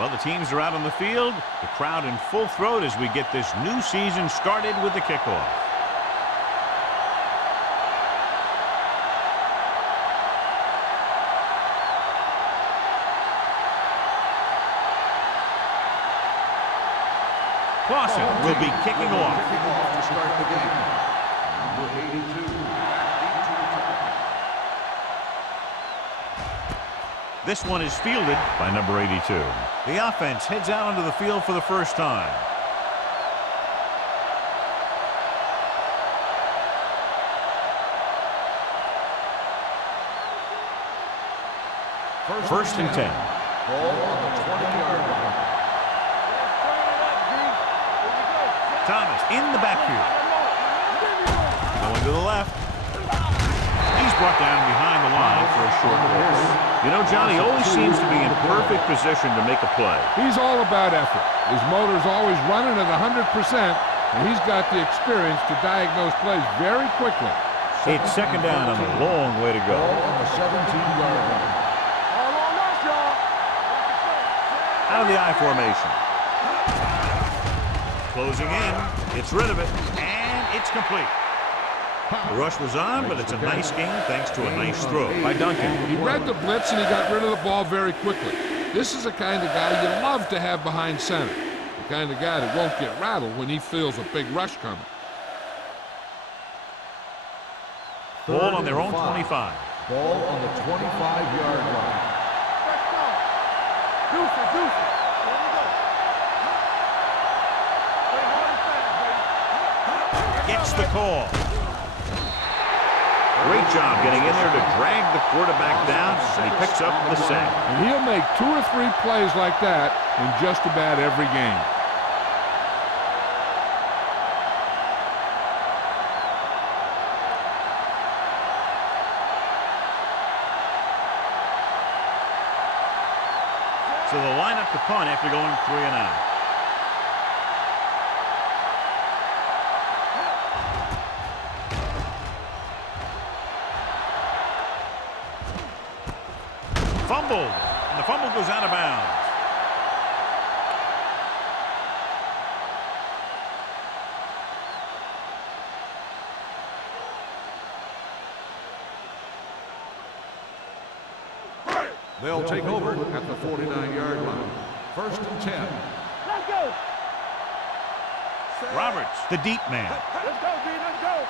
Well, the teams are out on the field, the crowd in full throat as we get this new season started with the kickoff. Clausen will be kicking off. To start the game. Number 82. This one is fielded by number 82. The offense heads out onto the field for the first time. First and 10. Ball on the 20-yard line. Thomas in the backfield. Going to the left. He's brought down behind the line for a short loss. You know, Johnny always seems to be in perfect position to make a play. He's all about effort. His motor's always running at 100%, and he's got the experience to diagnose plays very quickly. It's second down and a long way to go. Ball on the 17-yard line. Out of the I formation. Closing in. Gets rid of it. And it's complete. The rush was on, but it's a nice game thanks to a nice throw by Duncan. He read the blitz and he got rid of the ball very quickly. This is the kind of guy you love to have behind center. The kind of guy that won't get rattled when he feels a big rush coming. Ball on their own 25. Ball on the 25-yard line. Gets the call. Great job getting in there to drag the quarterback down, and he picks up the sack. And he'll make 2 or 3 plays like that in just about every game. So they'll line up the punt after going 3 and out. Fumbled, and the fumble goes out of bounds. They'll take over at the 49-yard line. First and 10. Let's go. Roberts, the deep man. Let's go, D. Let's go.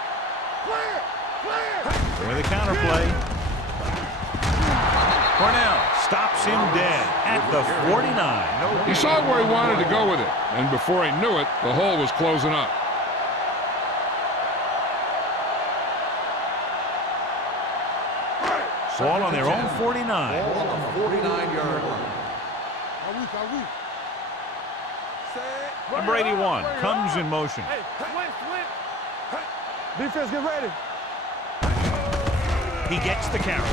Clear. Clear. With a counter play. Cornell stops him dead at the 49. He saw where he wanted to go with it, and before he knew it, the hole was closing up. Ball on their own 49. Ball on the 49-yard line. Number 81 comes in motion. Hey, swing. Defense, get ready. He gets the carry.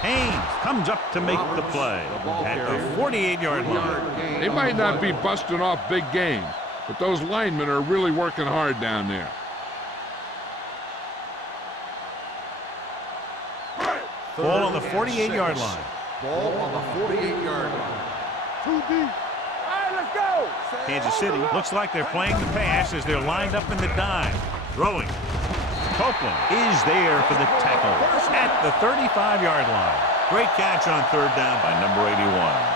Haynes comes up to make the play at the 48-yard line. They might not be busting off big games, but those linemen are really working hard down there. Ball on the 48-yard line. Ball on the 48-yard line. 2 deep. All right, let's go. Kansas City looks like they're playing the pass as they're lined up in the dime. Throwing. Copeland is there for the tackle at the 35-yard line. Great catch on third down by number 81.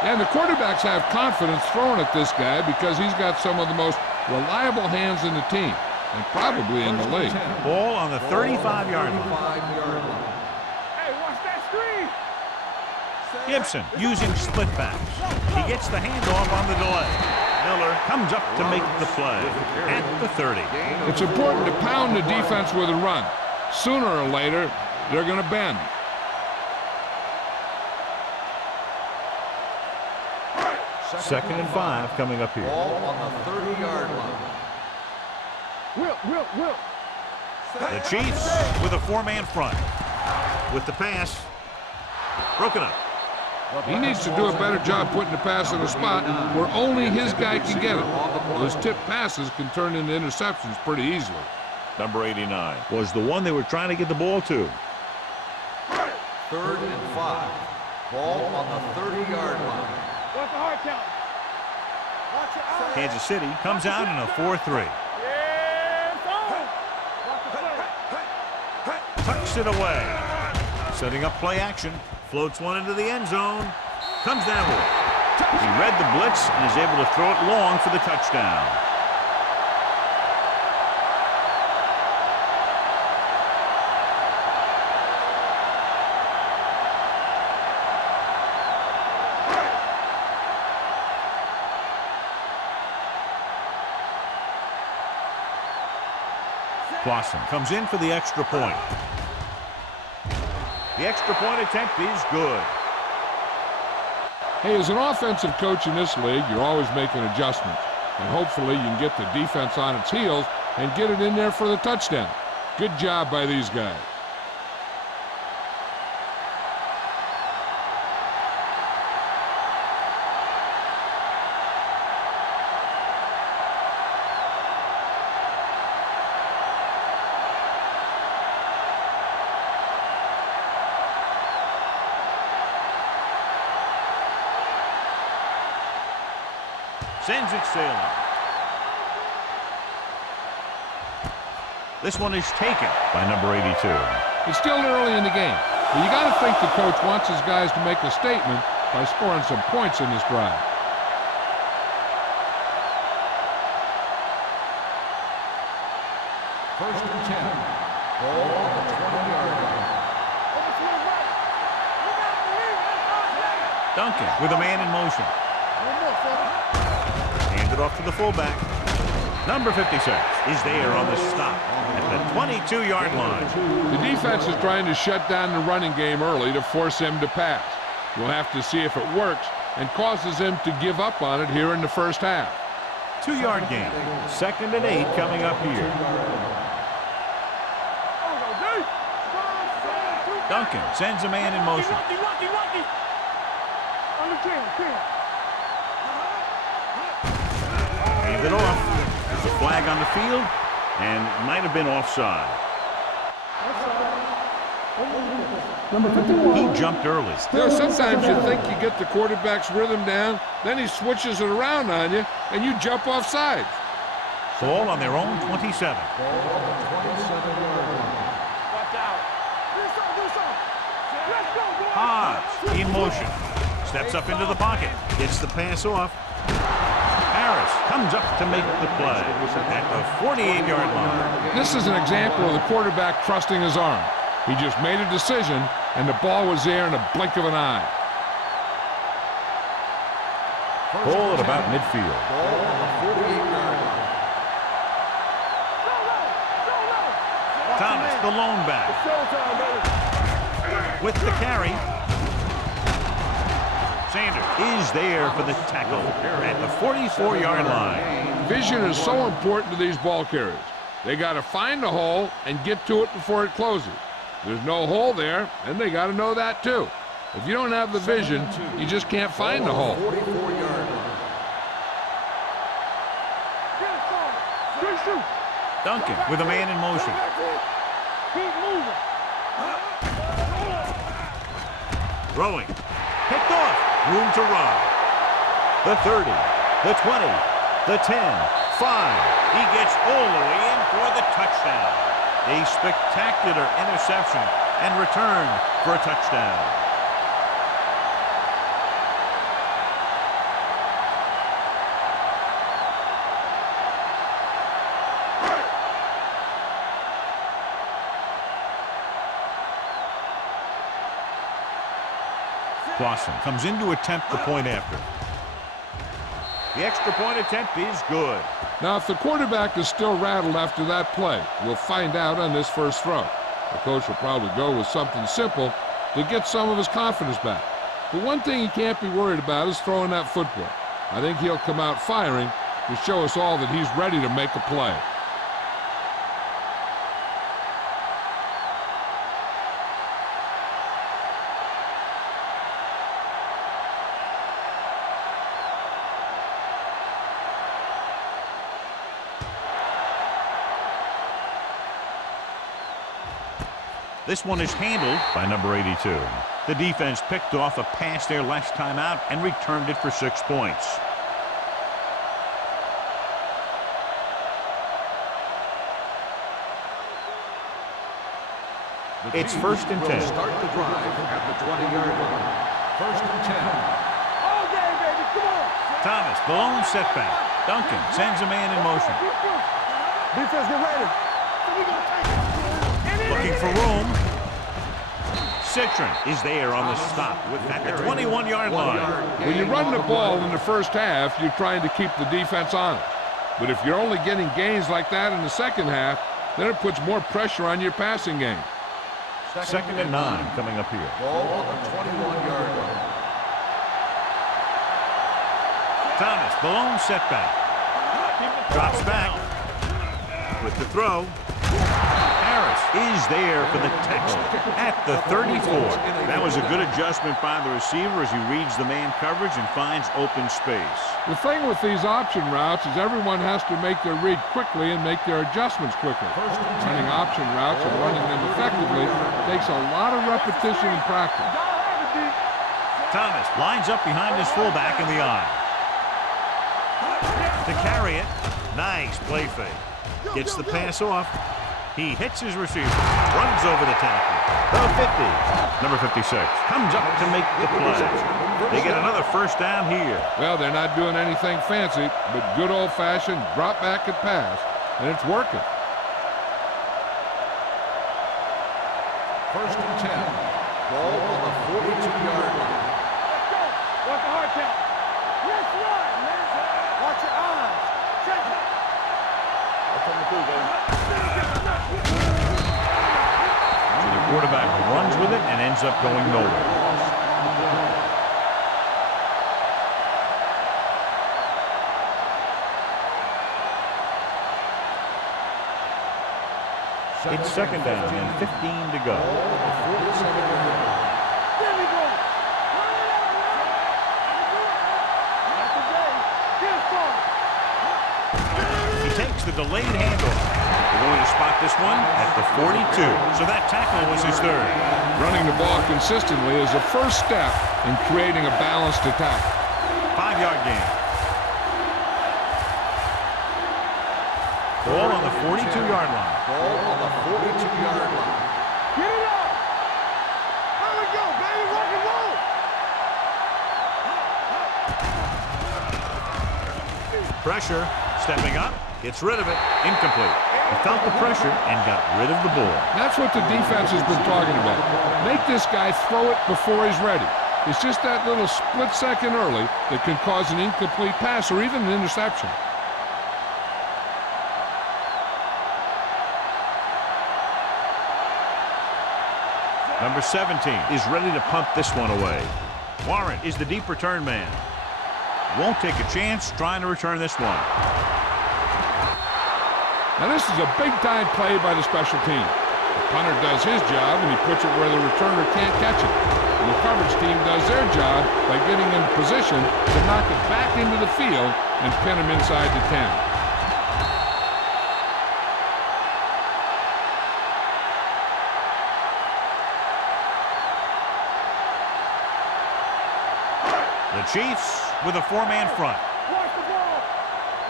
And the quarterbacks have confidence throwing at this guy because he's got some of the most reliable hands in the team, and probably in the league. Ball on the 35-yard line. Hey, watch that screen. Gibson using split backs. He gets the handoff on the delay. Miller comes up to make the play at the 30. It's important to pound the defense with a run. Sooner or later, they're going to bend. Second and 5 coming up here. Ball on the 30-yard line. Will. The Chiefs with a 4-man front. With the pass broken up. He needs to do a better job putting the pass in a spot where only his guy can get it. Those tipped passes can turn into interceptions pretty easily. Number 89 was the one they were trying to get the ball to. 3rd and 5. Ball on the 30-yard line. What's the hard count? Kansas City comes out in a 4-3. Tucks it away. Setting up play action. Floats one into the end zone. Comes down with it. He read the blitz and is able to throw it long for the touchdown. Clausen comes in for the extra point. The extra point attempt is good. Hey, as an offensive coach in this league, you're always making adjustments. And hopefully you can get the defense on its heels and get it in there for the touchdown. Good job by these guys. Sends it sailing. This one is taken by number 82. It's still early in the game, but you got to think the coach wants his guys to make a statement by scoring some points in this drive. First and 10. Ball on the 20-yard line. Duncan with a man in motion. Handed off to the fullback. Number 56 is there on the stop at the 22-yard line. The defense is trying to shut down the running game early to force him to pass. We'll have to see if it works and causes him to give up on it here in the first half. 2-yard gain. 2nd and 8 coming up here. Duncan sends a man in motion. Hand it off. There's a flag on the field and might have been offside. He jumped early. You know, sometimes you think you get the quarterback's rhythm down, then he switches it around on you, and you jump off sides. Ball on their own 27. Hodge in motion. Steps up into the pocket. Gets the pass off. Harris comes up to make the play at the 48-yard line. This is an example of the quarterback trusting his arm. He just made a decision, and the ball was there in a blink of an eye. Ball at about midfield. Ball on the 48-yard line. Thomas, the lone back. With the carry. Sanders is there for the tackle at the 44-yard line. Vision is so important to these ball carriers. They got to find the hole and get to it before it closes. There's no hole there, and they got to know that too. If you don't have the vision, you just can't find the hole. 44-yard line. Duncan with a man in motion. Throwing. Picked off. Room to run. The 30, the 20, the 10, 5. He gets all the way in for the touchdown. A spectacular interception and return for a touchdown. Clausen comes in to attempt the point after. The extra point attempt is good. Now, if the quarterback is still rattled after that play, we'll find out on this first throw. The coach will probably go with something simple to get some of his confidence back. But one thing he can't be worried about is throwing that football. I think he'll come out firing to show us all that he's ready to make a play. This one is handled by number 82. The defense picked off a pass their last time out and returned it for 6 points. The It's Chiefs 1st and will 10. Start the drive at the 20-yard line. 1st and 10. All day, baby. Come on. Thomas, the lone setback. Duncan sends a man in motion. Defense, get ready. Looking for room. Citron is there on the stop at the 21-yard line. When you run the ball in the first half, you're trying to keep the defense honest. But if you're only getting gains like that in the second half, then it puts more pressure on your passing game. 2nd and 9 coming up here. Ball on the 21-yard line. Thomas, the lone setback. Drops back with the throw. Harris is there for the tackle at the 34. That was a good adjustment by the receiver as he reads the man coverage and finds open space. The thing with these option routes is everyone has to make their read quickly and make their adjustments quickly. Running option routes and running them effectively takes a lot of repetition and practice. Thomas lines up behind his fullback in the eye. To carry it. Nice play fake. Gets the pass off. He hits his receiver. Runs over the tackle. The 50. Number 56 comes up to make the play. They get another first down here. Well, they're not doing anything fancy, but good old-fashioned drop back and pass, and it's working. 1st and 10. Ball on the 42-yard line. Let's go. Watch the hard count. Yes, right, man. Watch your eyes. Check it. That's coming through, baby. So the quarterback runs with it and ends up going nowhere. It's 2nd down and 15 to go. There we go. He takes the delayed handoff. They're going to spot this one at the 42. So that tackle was his 3rd. Running the ball consistently is the first step in creating a balanced attack. 5-yard gain. Ball on the 42-yard line. Ball on the 42-yard line. Get it up. There we go, baby. Rock and roll. Pressure. Stepping up. Gets rid of it. Incomplete. He felt the pressure and got rid of the ball. That's what the defense has been talking about. Make this guy throw it before he's ready. It's just that little split second early that can cause an incomplete pass or even an interception. Number 17 is ready to punt this one away. Warren is the deep return man. Won't take a chance trying to return this one. Now this is a big-time play by the special team. The punter does his job and he puts it where the returner can't catch it. And the coverage team does their job by getting in position to knock it back into the field and pin him inside the 10. The Chiefs with a 4-man front. Watch the ball.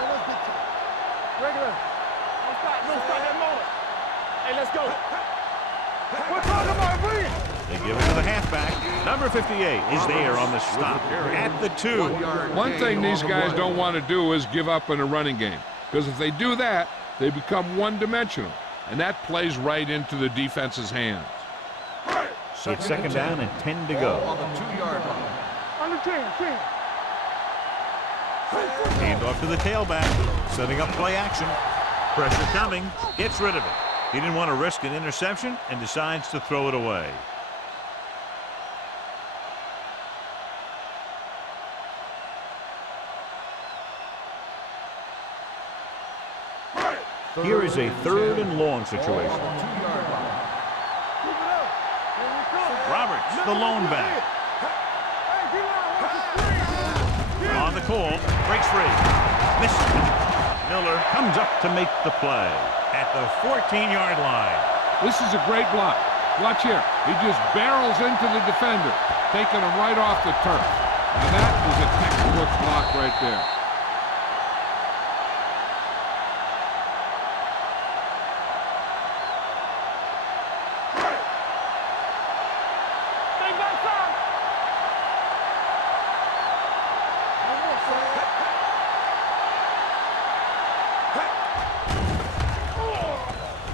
Yeah, let's get you. Regular. Don't stop that motor. Hey, let's go. We're talking about brilliant. They give it to the halfback. Number 58 is there on the stop at the 2. One thing these guys don't want to do is give up in a running game. Because if they do that, they become one-dimensional. And that plays right into the defense's hands. It's 2nd down and 10 to go. On the 2-yard line. Under 10. Hand off to the tailback. Setting up play action. Pressure coming. Gets rid of it. He didn't want to risk an interception and decides to throw it away. Here is a 3rd and long situation. Roberts, the lone back. On the call, breaks free. Misses. Miller comes up to make the play at the 14-yard line. This is a great block. Watch here. He just barrels into the defender, taking him right off the turf. Now that is a textbook block right there.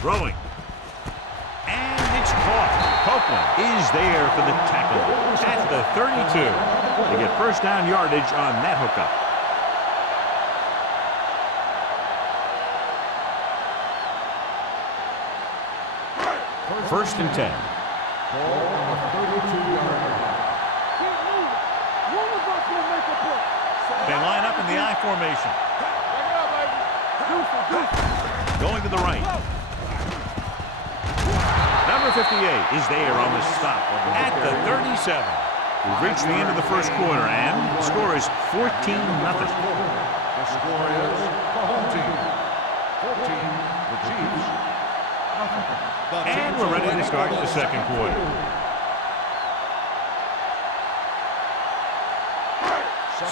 Throwing. And it's caught. Copeland is there for the tackle at the 32. They get first down yardage on that hookup. First and 10. Ball on the 32-yard line. Keep moving. One of us will make a play. They line up in the I formation. Back it up, baby. Deuce. Going to the right. Number 58 is there on the stop at the 37. We've reached the end of the first quarter, and the score is 14-0. The score is the home team 14, the Chiefs, nothing. And we're ready to start the second quarter.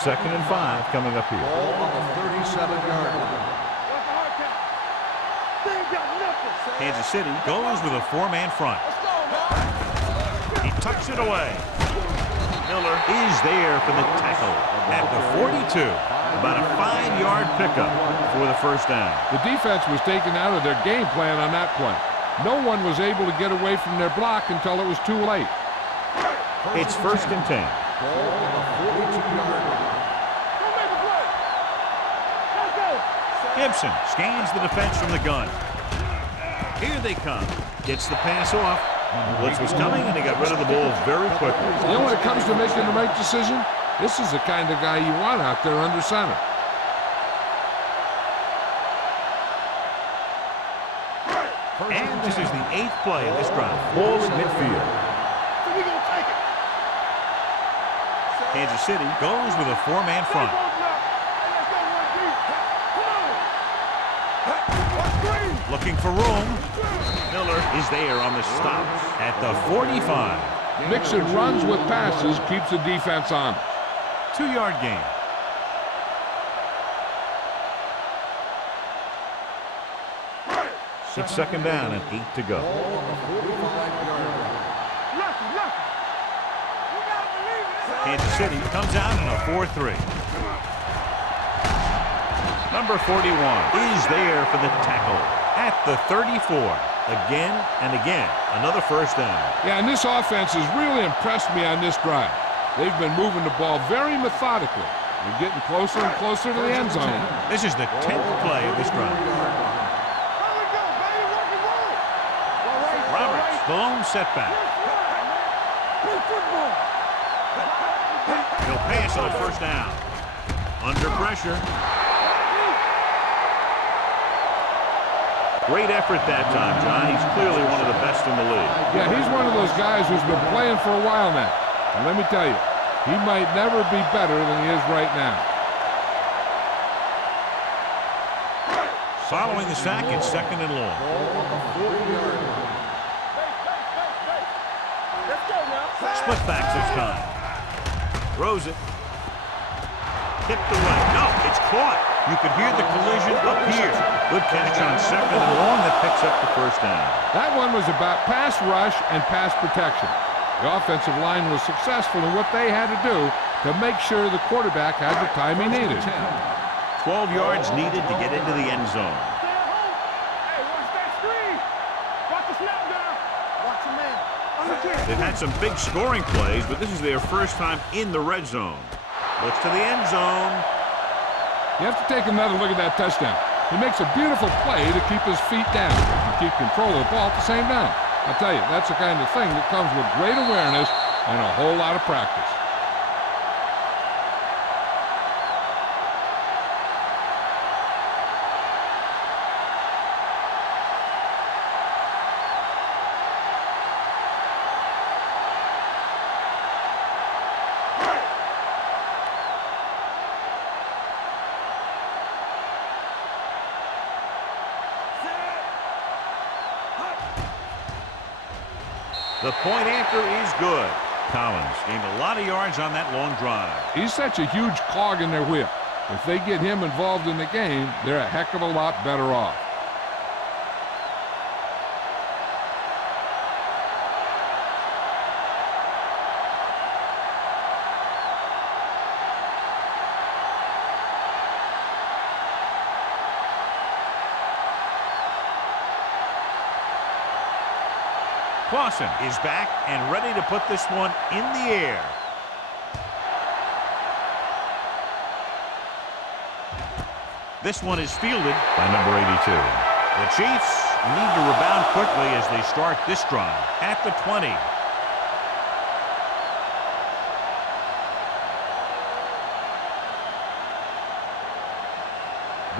Second and 5 coming up here. Ball on the 37-yard line. What's the hard count? They ain't got nothing. Kansas City goes with a 4-man front. Let's go, man. He tucks it away. Miller is there for the tackle at the 42. About a 5-yard pickup for the first down. The defense was taken out of their game plan on that play. No one was able to get away from their block until it was too late. It's first and 10. Ball on the 42-yard line. Don't make a play. Let's go. Gibson scans the defense from the gun. Here they come. Gets the pass off. Blitz was coming, and he got rid of the ball very quickly. You know, when it comes to making the right decision, this is the kind of guy you want out there under center. And this is the 8th play of this drive. Ball at midfield. So we gonna take it. Kansas City goes with a 4-man front. Hey, let's go one deep. Come on. Green. Looking for room. Miller is there on the stop at the 45. Mixing runs with passes keeps the defense on. 2-yard gain. It's second down and 8 to go. Ball on the 45-yard line. Lucky. We gotta believe it. Kansas City comes out in a 4-3. Number 41 is there for the tackle at the 34. Again and again, another first down. Yeah, and this offense has really impressed me on this drive. They've been moving the ball very methodically. They're getting closer and closer to the end zone. This is the 10th play of this drive. There we go, baby. Rock and roll. Roberts, the lone setback. Play football. He'll pass on first down. Under pressure. Great effort that time, John. He's clearly one of the best in the league. Yeah, he's one of those guys who's been playing for a while now. And let me tell you, he might never be better than he is right now. Following the sack, it's second and long. Ball on the 40-yard line. Let's go now. Split back this time. Throws it. Tipped away. No, it's caught. You could hear the collision up here. Good catch on second and long that picks up the first down. That one was about pass rush and pass protection. The offensive line was successful in what they had to do to make sure the quarterback had the time he needed. 12 yards needed to get into the end zone. Stay at home. Hey, watch that screen. Watch the snap down. Watch your man. Underneath. They've had some big scoring plays, but this is their first time in the red zone. Looks to the end zone. You have to take another look at that touchdown. He makes a beautiful play to keep his feet down and keep control of the ball at the same time. I'll tell you, that's the kind of thing that comes with great awareness and a whole lot of practice. The point after is good. Collins gained a lot of yards on that long drive. He's such a huge cog in their wheel. If they get him involved in the game, they're a heck of a lot better off. Clausen is back and ready to put this one in the air. This one is fielded by number 82. The Chiefs need to rebound quickly as they start this drive at the 20.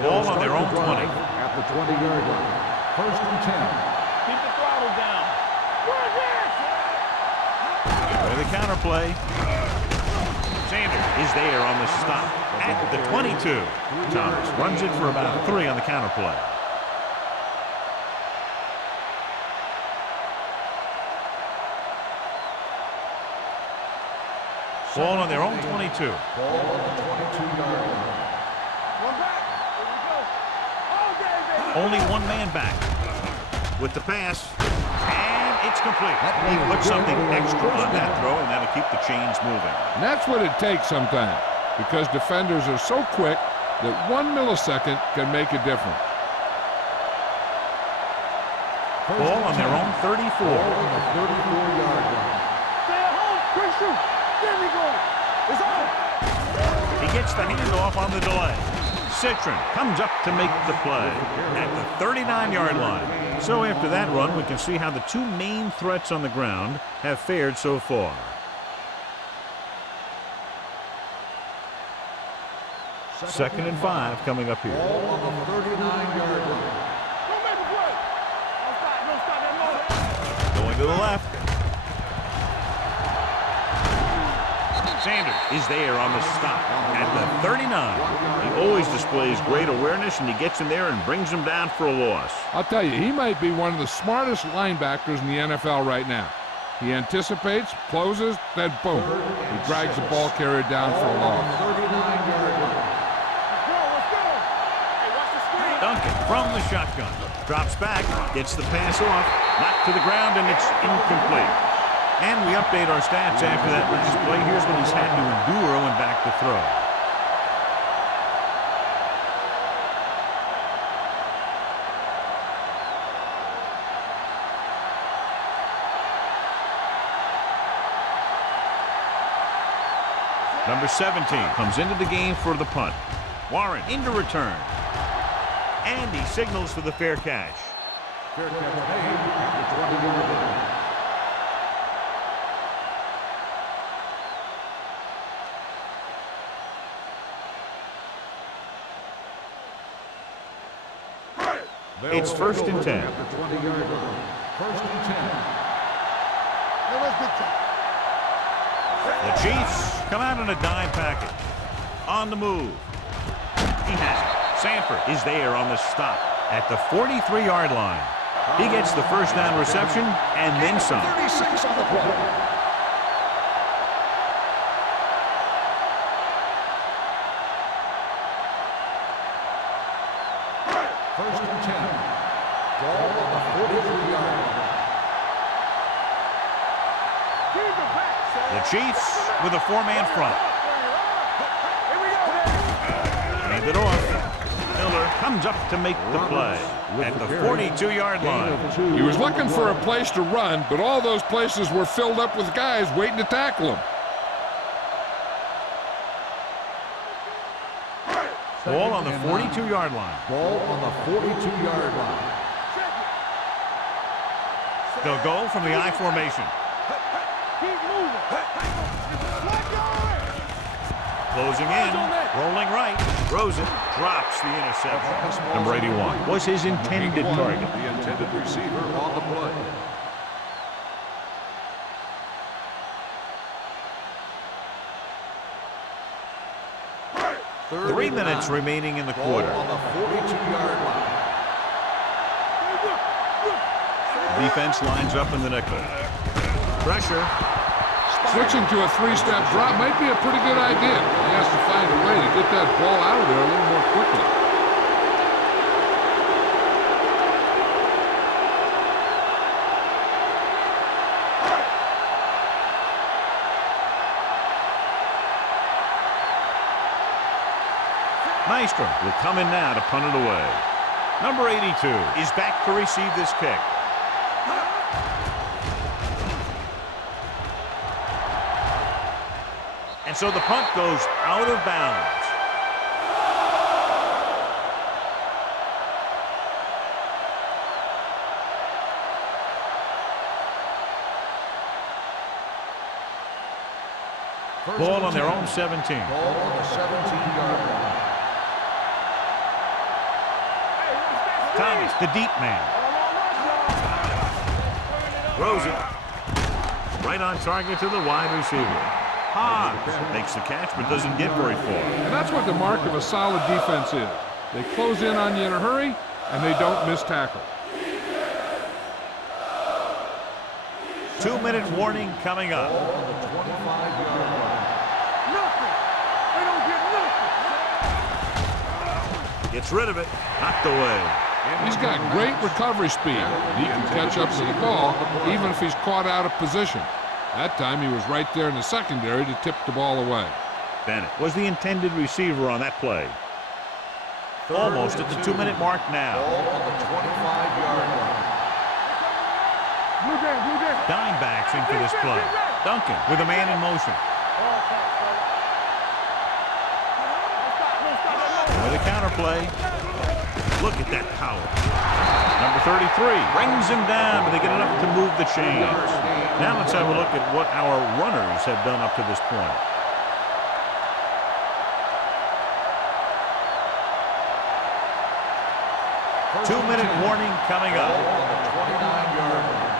Ball on their own 20. At the 20-yard line. First and 10. Keep the throttle down. Play the counter play. Sanders is there on the stop at the 22. Thomas runs it for about 3 on the counter play. Ball on their own 22. Ball on the 22-yard line. One back. Here we go. All day, baby. Only one man back with the pass, and it's complete. He put something extra on that throw, and that'll keep the chains moving. And that's what it takes sometimes, because defenders are so quick that 1 millisecond can make a difference. Ball on their own 34. Ball on the 34-yard line. Stay at home. Quick shoot. There we go. It's on. He gets the handoff on the delay. Citron comes up to make the play at the 39-yard line. So after that run, we can see how the two main threats on the ground have fared so far. Second and 5 coming up here. Ball on the 39-yard line. Don't make a play. Don't stop that motor. Going to the left. Sanders is there on the stop at the 39. He always displays great awareness, and he gets in there and brings him down for a loss. I'll tell you, he might be one of the smartest linebackers in the NFL right now. He anticipates, closes, then boom, he drags the ball carrier down for a loss. 39-yard line. Let's go. Hey, watch the screen. Duncan from the shotgun. Drops back, gets the pass off, knocked to the ground, and it's incomplete. And we update our stats after that last play. Here's what he's had to endure when back to throw. Number 17 comes into the game for the punt. Warren into return. And he signals for the fair catch. Fair catch made at the 20-yard line. It's first and 10. At the 20-yard line. First and 10. The Chiefs come out in a dime package. On the move. He has it. Sanford is there on the stop at the 43-yard line. He gets the first down reception and then some. 36 on the play. First and 10. Ball on the 43-yard line. The Chiefs with a 4-man front. Hand it off. Miller comes up to make the play at the 42-yard line. He was looking for a place to run, but all those places were filled up with guys waiting to tackle him. Ball on the 42-yard line. Ball on the 42-yard line. They'll go from the I formation. Keep moving. Closing in, rolling right, throws it, drops the interception. Number 81 was his intended target. The intended receiver on the play. Three minutes remaining in the quarter. Ball on the 42-yard line. Defense lines up in the nickel. Pressure. Switching to a three-step drop might be a pretty good idea. He has to find a way to get that ball out of there a little more quickly. Maestro will come in now to punt it away. Number 82 is back to receive this kick. And so the punt goes out of bounds. Ball on their own 17. Ball on the 17-yard line. Thomas, the deep man. Throws it. Right on target to the wide receiver. Hobbs makes the catch but doesn't get very far. And that's what the mark of a solid defense is. They close in on you in a hurry, and they don't miss tackle. 2-minute warning coming up. Ball on the 25-yard line. Nothing. They don't get nothing. Gets rid of it. Knocked away. He's got great recovery speed. He can catch up to the ball even if he's caught out of position. That time he was right there in the secondary to tip the ball away. Bennett was the intended receiver on that play. Almost at the 2-minute mark now. Ball on the 25-yard line. Blue game, blue game. Dime backs in for this play. Duncan with a man in motion. With a counter play. Look at that power. Number 33 brings him down, but they get enough to move the chains. Now let's have a look at what our runners have done up to this point. Two-minute warning coming up. Ball on the 29-yard line.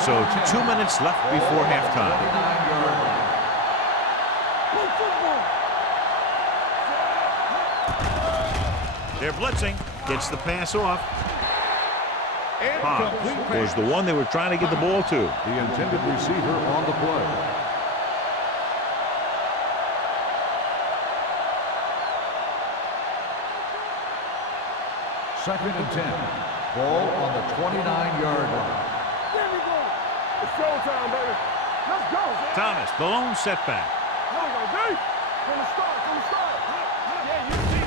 So 2 minutes left before halftime. 29-yard line. They're blitzing. Gets the pass off. And Hobbs complete was pass. the one they were trying to get the ball to. The intended receiver on the play. Second and 10. Ball on the 29-yard line. There we go. It's showtime, baby. Let's go. Thomas, the lone setback. There we go, D. From the start, from the start. Yeah, you see.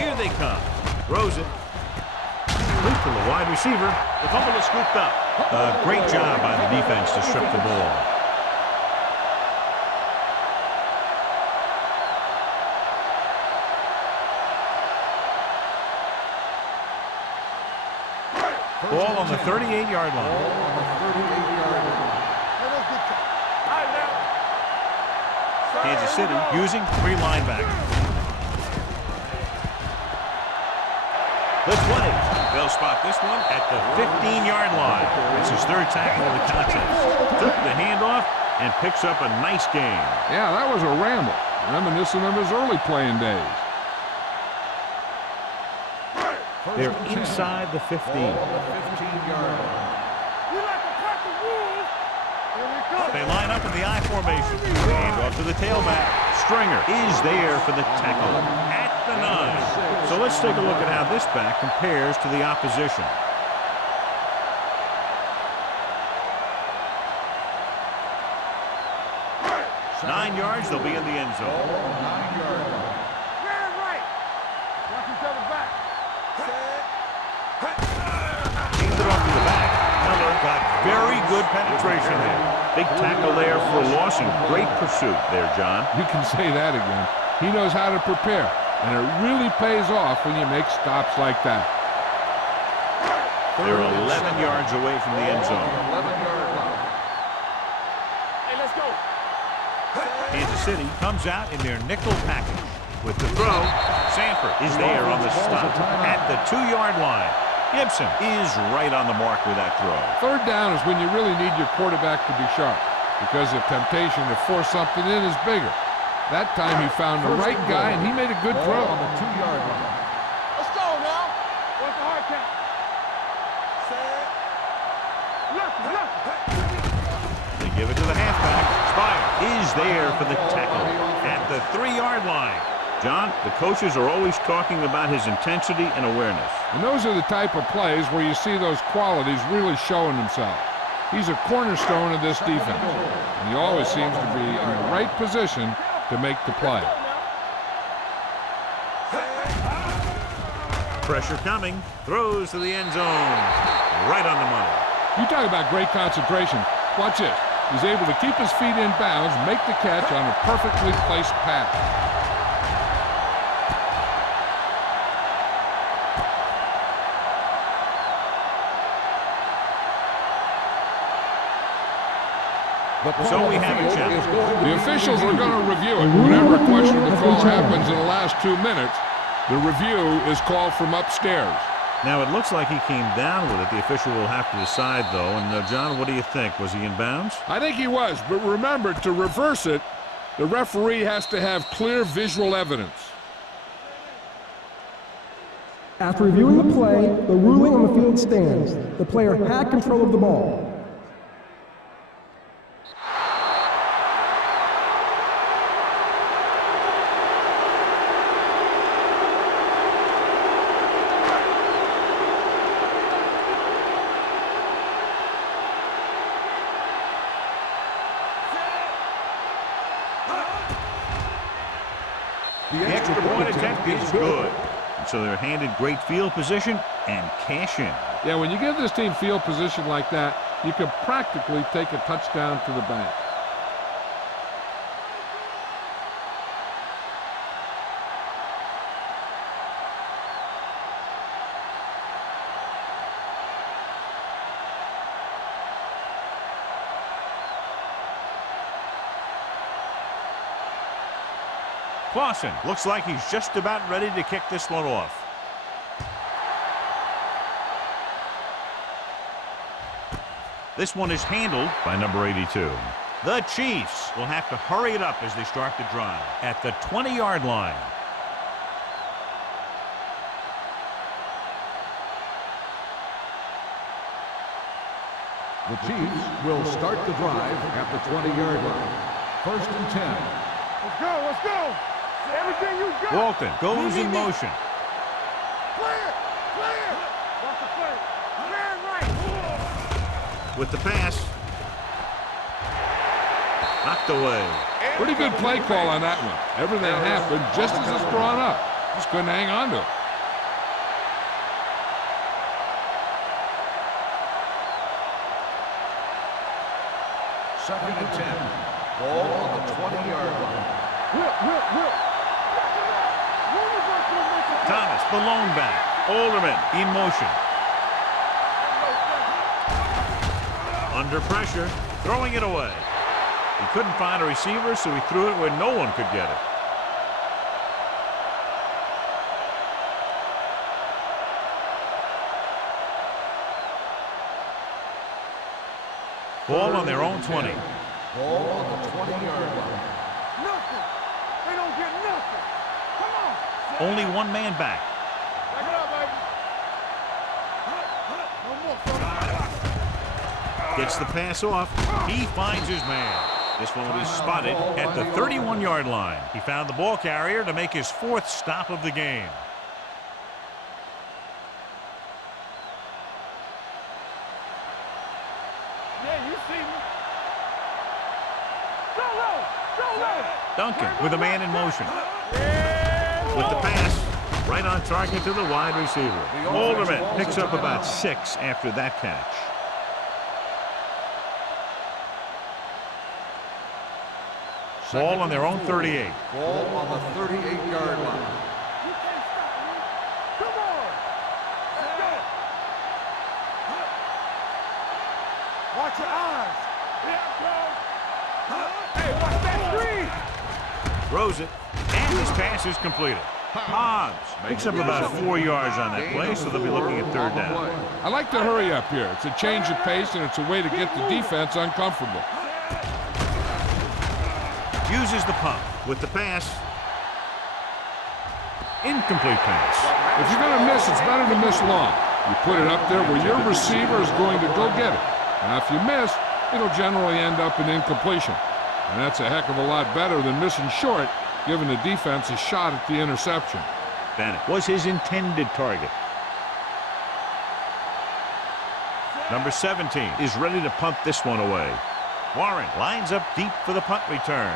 Here they come. Throws it. Complete to the wide receiver. The fumble is scooped up. Great job by the defense to strip the ball. Ball on the 38-yard line. Ball on the 38-yard line. Hey, let's get to all right, now. Kansas City using 3 linebackers. The play. They'll spot this one at the 15-yard line. It's his 3rd tackle of the contest. Took the handoff and picks up a nice gain. Yeah, that was a ramble, reminiscent of his early playing days. They're inside the 15. Ball on the 15-yard line. You like to crack the rules. Here we come. They line up in the I formation. Hand off to the tailback. Stringer is there for the tackle at the 9. So let's take a look at how this back compares to the opposition. Nine yards, they'll be in the end zone. Ball on the 9-yard line. Stand right. Watch each other back. Teamed it off to the back. Miller got very good penetration there. Big tackle there for loss and great pursuit there, John. You can say that again. He knows how to prepare, and it really pays off when you make stops like that. They're 11 yards away from the end zone. 11-yard line. Hey, let's go. Kansas City comes out in their nickel package. With the throw, Sanford is there on the stop at the 2-yard line. Gibson is right on the mark with that throw. 3rd down is when you really need your quarterback to be sharp, because the temptation to force something in is bigger. That time he found the right guy, and he made a good throw. Ball on the 2-yard line. Let's go now. What's the hard count? Left. They give it to the halfback. Spire is there for the tackle at the 3-yard line. John, the coaches are always talking about his intensity and awareness. And those are the type of plays where you see those qualities really showing themselves. He's a cornerstone of this defense, and he always seems to be in the right position to make the play. Pressure coming. Throws to the end zone. Right on the money. You talk about great concentration. Watch this. He's able to keep his feet in bounds, make the catch on a perfectly placed pass. So we have a check. The officials are going to review it. Whenever a questionable call happens in the last 2 minutes, the review is called from upstairs. Now, it looks like he came down with it. The official will have to decide, though. And, John, what do you think? Was he in bounds? I think he was, but remember, to reverse it, the referee has to have clear visual evidence. After reviewing the play, the ruling on the field stands. The player had control of the ball. The extra point attempt is good. And so they're handed great field position and cash in. Yeah, when you give this team field position like that, you can practically take a touchdown to the bank. Clausen looks like he's just about ready to kick this one off. This one is handled by number 82. The Chiefs will have to hurry it up as they start the drive at the 20-yard line. The Chiefs will start the drive at the 20-yard line. 1st and 10. Let's go, let's go. Everything you got. Walton goes in motion. Clear, clear. Watch the play. Clear and right. With the pass. Knocked away. Pretty good play call on that one. Everything happened just as it's drawn up. Just couldn't hang on to it. Second and 10. Ball on the 20-yard line. Whip. Thomas, the lone back. Alderman in motion. Under pressure, throwing it away. He couldn't find a receiver, so he threw it where no one could get it. Ball on their own 20. Ball on the 20-yard line. Nothing. They don't get nothing. Come on. Only one man back. Back it up, baby. No more. Gets the pass off. He finds his man. This one will be spotted at the 31-yard line. He found the ball carrier to make his 4th stop of the game. Yeah, you see me. Go low. Go low. Duncan with a man in motion. With the pass, right on target to the wide receiver. Alderman picks up about 6 after that catch. Ball on their own 38. Ball on the 38-yard line. You can't stop me. Come on. Let's go. Watch your eyes. Hey, watch that screen. Throws it, and his pass is completed. Hobbs picks up about 4 yards on that play, so they'll be looking at 3rd down. I like to hurry up here. It's a change of pace, and it's a way to get the defense uncomfortable. Uses the pump with the pass. Incomplete pass. If you're going to miss, it's better to miss long. You put it up there where your receiver is going to go get it. Now, if you miss, it'll generally end up in incompletion. And that's a heck of a lot better than missing short, giving the defense a shot at the interception. Bennett was his intended target. Number 17 is ready to punt this one away. Warren lines up deep for the punt return.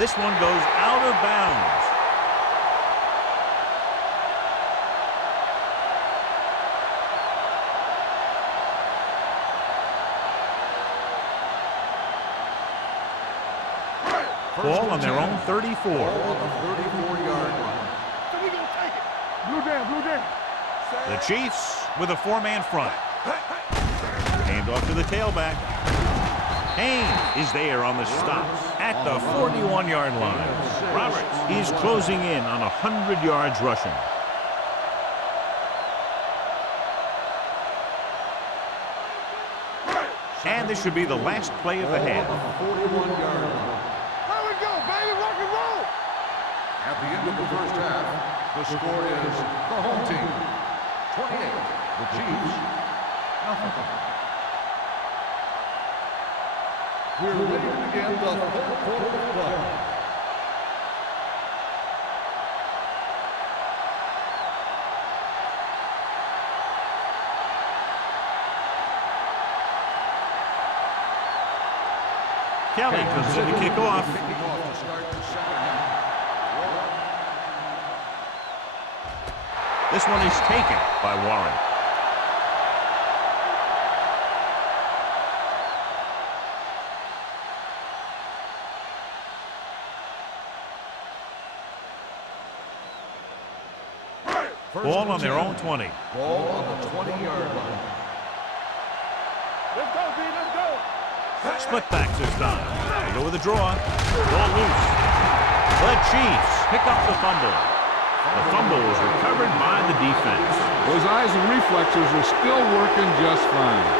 This one goes out of bounds. Ball on their own 34. Ball on the 34-yard line. So we gonna take it. Blue down, blue down. The Chiefs with a four-man front. Hand off to the tailback. Haynes is there on the stop at the 41-yard line. Roberts is closing in on 100 yards rushing. And this should be the last play of the half. 41-yard line. There we go, baby, rock and roll. At the end of the first half, the score is the home team 28, the Chiefs nothing. We're ready to begin the third quarter of play. Kelly comes in to kick off. Kicking off to start the second half. This one is taken by Warren. Ball on their own 20. Ball on the 20-yard line. Let's go, B, let's go. Split backs this time. They go with a draw. Ball loose. The Chiefs pick up the fumble. The fumble was recovered by the defense. Those eyes and reflexes are still working just fine.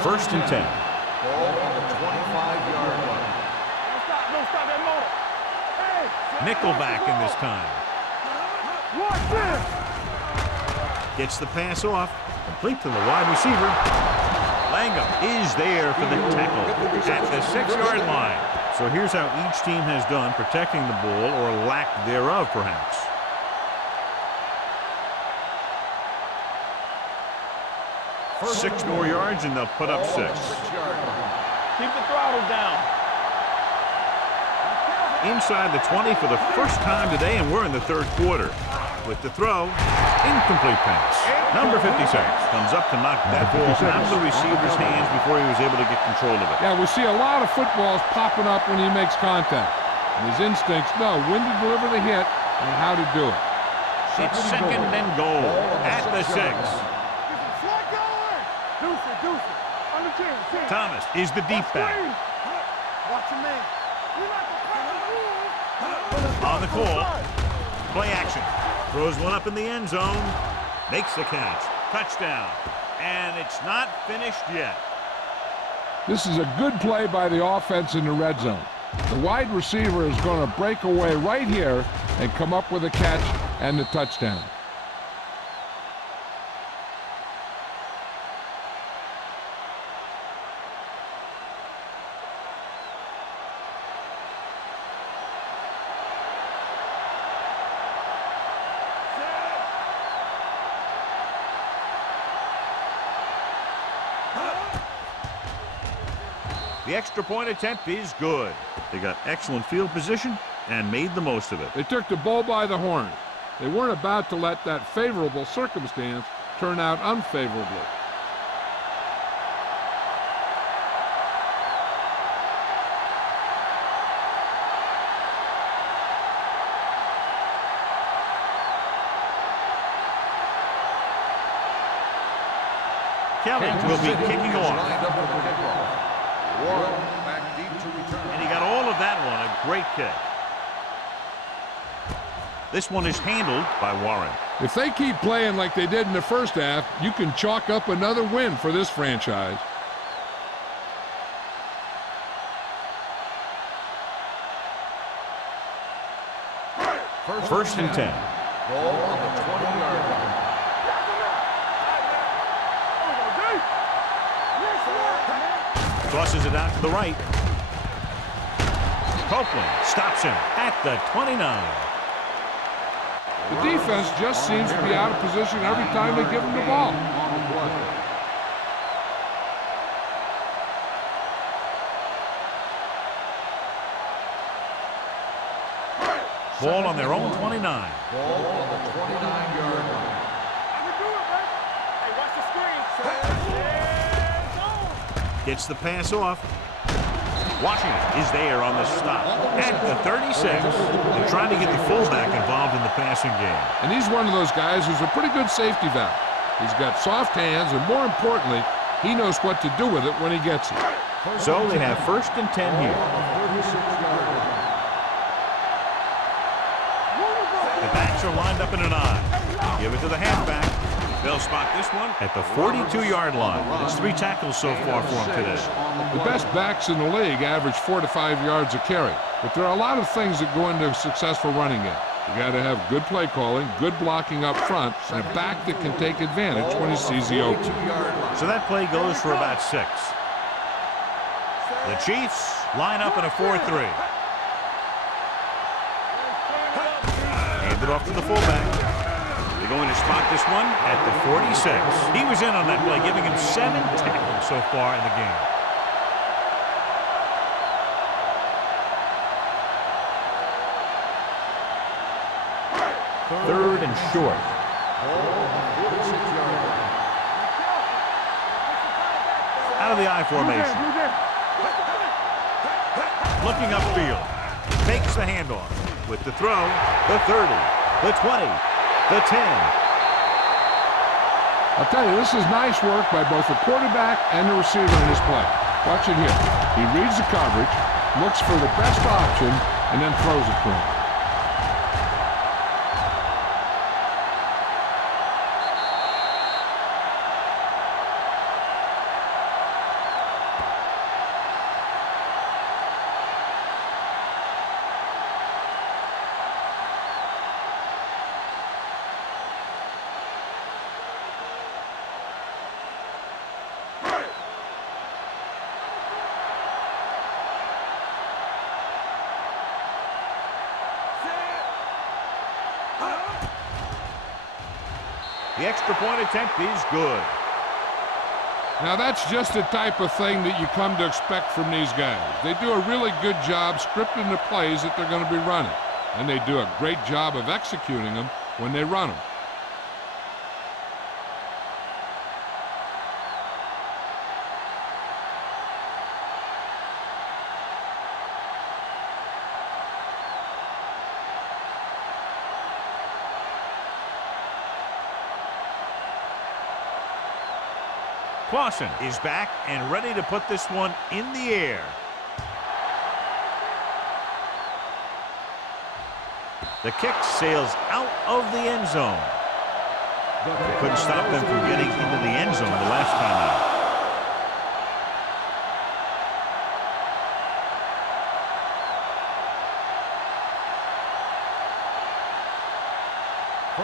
First and 10. Ball on the 25-yard line. Don't stop that motor. Hey, Nickelback in this time. watch this. Gets the pass off. Complete to the wide receiver. Langham is there for the tackle at the 6-yard line. So here's how each team has done protecting the ball, or lack thereof, perhaps. Six more yards, and they'll put up 6. Keep the throttle down. Inside the 20 for the first time today, and we're in the third quarter. With the throw, incomplete pass. Number 56 comes up to knock that ball out of the receiver's hands before he was able to get control of it. Yeah, we see a lot of footballs popping up when he makes contact. And his instincts know when to deliver the hit and how to do it. It's second and goal at the 6. Slide going. Deuce it. On the 10. Thomas is the deep back. Watch your man. We like to play the rules. On the call. Play action. Throws one up in the end zone. Makes the catch. Touchdown. And it's not finished yet. This is a good play by the offense in the red zone. The wide receiver is going to break away right here and come up with a catch and the touchdown. The extra point attempt is good. They got excellent field position and made the most of it. They took the bull by the horns. They weren't about to let that favorable circumstance turn out unfavorably. Kelly will be kicking off. Lined up for the kickoff. Warren back deep to return. And he got all of that one. A great kick. This one is handled by Warren. If they keep playing like they did in the first half, you can chalk up another win for this franchise. First and 10. Ball on the 20-yard line. Tosses it out to the right. Copeland stops him at the 29. The defense just seems to be out of position every time they give them the ball. On the play. Ball on their own 29. Ball on the 29-yard line. I can do it, man. Hey, watch the screen. Yeah, Gets the pass off. Washington is there on the stop at the 36. They're trying to get the fullback involved in the passing game. And he's one of those guys who's a pretty good safety valve. He's got soft hands, and more importantly, he knows what to do with it when he gets it. So they have 1st and 10 here. The backs are lined up in an I. Give it to the halfback. They'll spot this one at the 42-yard line. It's 3 tackles so far for him today. The best backs in the league average 4 to 5 yards a carry. But there are a lot of things that go into a successful running game. You got to have good play calling, good blocking up front, and a back that can take advantage when he sees the opening. So that play goes for about 6. The Chiefs line up in a 4-3. Hand it off to the fullback. They're going to spot this one at the 46. He was in on that play, giving him 7 tackles so far in the game. Third and short. Out of the I formation. Looking upfield. Takes the handoff. With the throw, the 30, the 20, the 10. I'll tell you, this is nice work by both the quarterback and the receiver in this play. Watch it here. He reads the coverage, looks for the best option, and then throws it to him. The extra point attempt is good. Now that's just the type of thing that you come to expect from these guys. They do a really good job scripting the plays that they're going to be running. And they do a great job of executing them when they run them. Clausen is back and ready to put this one in the air. The kick sails out of the end zone. They couldn't stop them from getting into the end zone the last time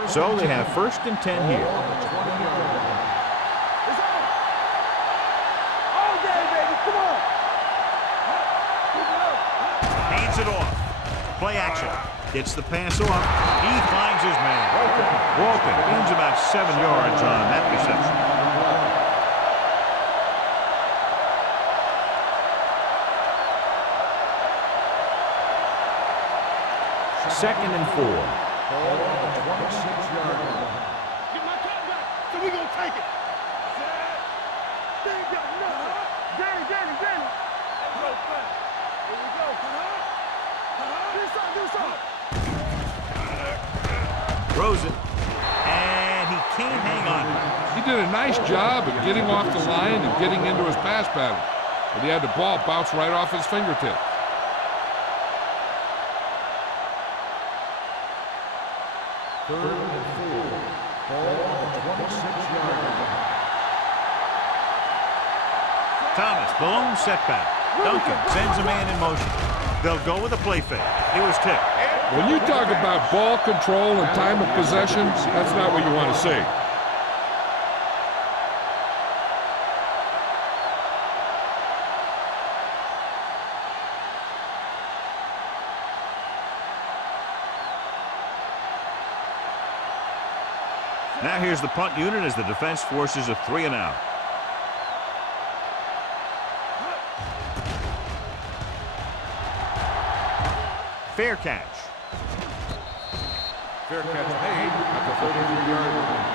out. So they have 1st and 10 here. Hands it off. Play action. Gets the pass off. He finds his man. Walton gains about 7 yards on that reception. Second and 4. Ball on the 26-yard line. Get my top back, so we gonna take it. They ain't got nothing. Danny. Here we go. Do something. Throws it. And he can't hang on. He did a nice job of getting off the line and getting into his pass pattern. But he had the ball bounce right off his fingertips. Third and 4. Ball on the 26-yard line. Thomas, the lone setback. Duncan sends a man in motion. They'll go with a play fake. It was tipped. When you talk about ball control and time of possession, that's not what you want to see. Now here's the punt unit as the defense forces a 3-and-out. Fair catch. Fair catch made at the 33-yard line.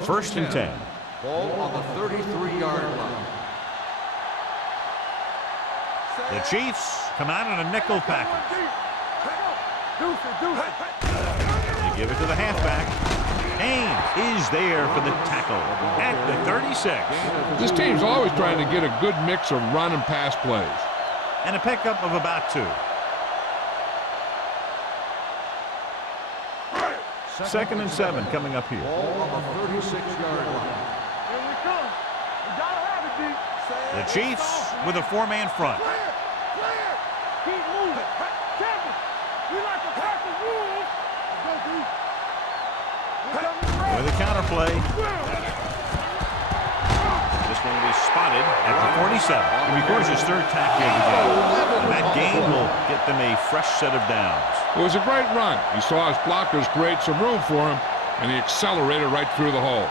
First and 10. Ball on the 33-yard line. The Chiefs come out in a nickel package. They give it to the halfback. Haynes is there for the tackle at the 36. This team's always trying to get a good mix of run and pass plays. And a pickup of about 2. Second and 7 coming up here. Ball on the 36-yard line. Here we come. We gotta have it, D. The Chiefs with a 4-man front. Clear. Keep moving. Campbell, we like to practice rules. Go, D. With a counter play. This one will be spotted at the 47. He records his 3rd tackle of the game. And that gain will get them a fresh set of downs. It was a great run. He saw his blockers create some room for him, and he accelerated right through the hole.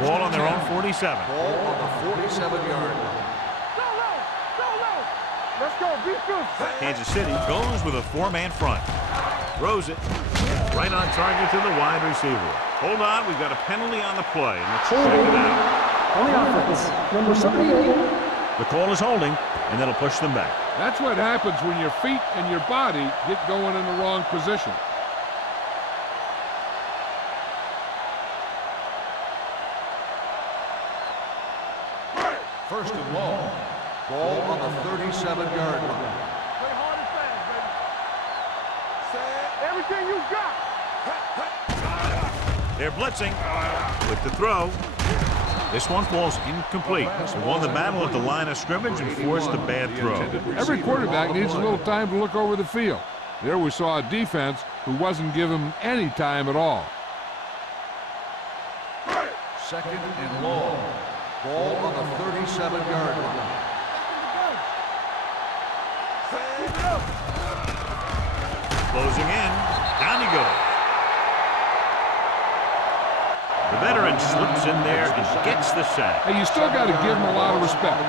Ball on their own 47. Ball on the 47-yard line. Go low. Let's go. Defense. Kansas City goes with a 4-man front. Throws it right on target to the wide receiver. Hold on, we've got a penalty on the play. And let's check it out. On the offense, number 78. The call is holding, and that'll push them back. That's what happens when your feet and your body get going in the wrong position. First and long. Ball on the 37-yard line. Play hard and fast, baby. Everything you got. They're blitzing with the throw. This one falls incomplete. They won the battle at the line of scrimmage and forced a bad throw. Every quarterback needs a little time to look over the field. There we saw a defense who wasn't given any time at all. Second and long. Ball on the 37-yard line. Closing in. Down he goes. The veteran slips in there and gets the sack. Hey, you still got to give him a lot of respect.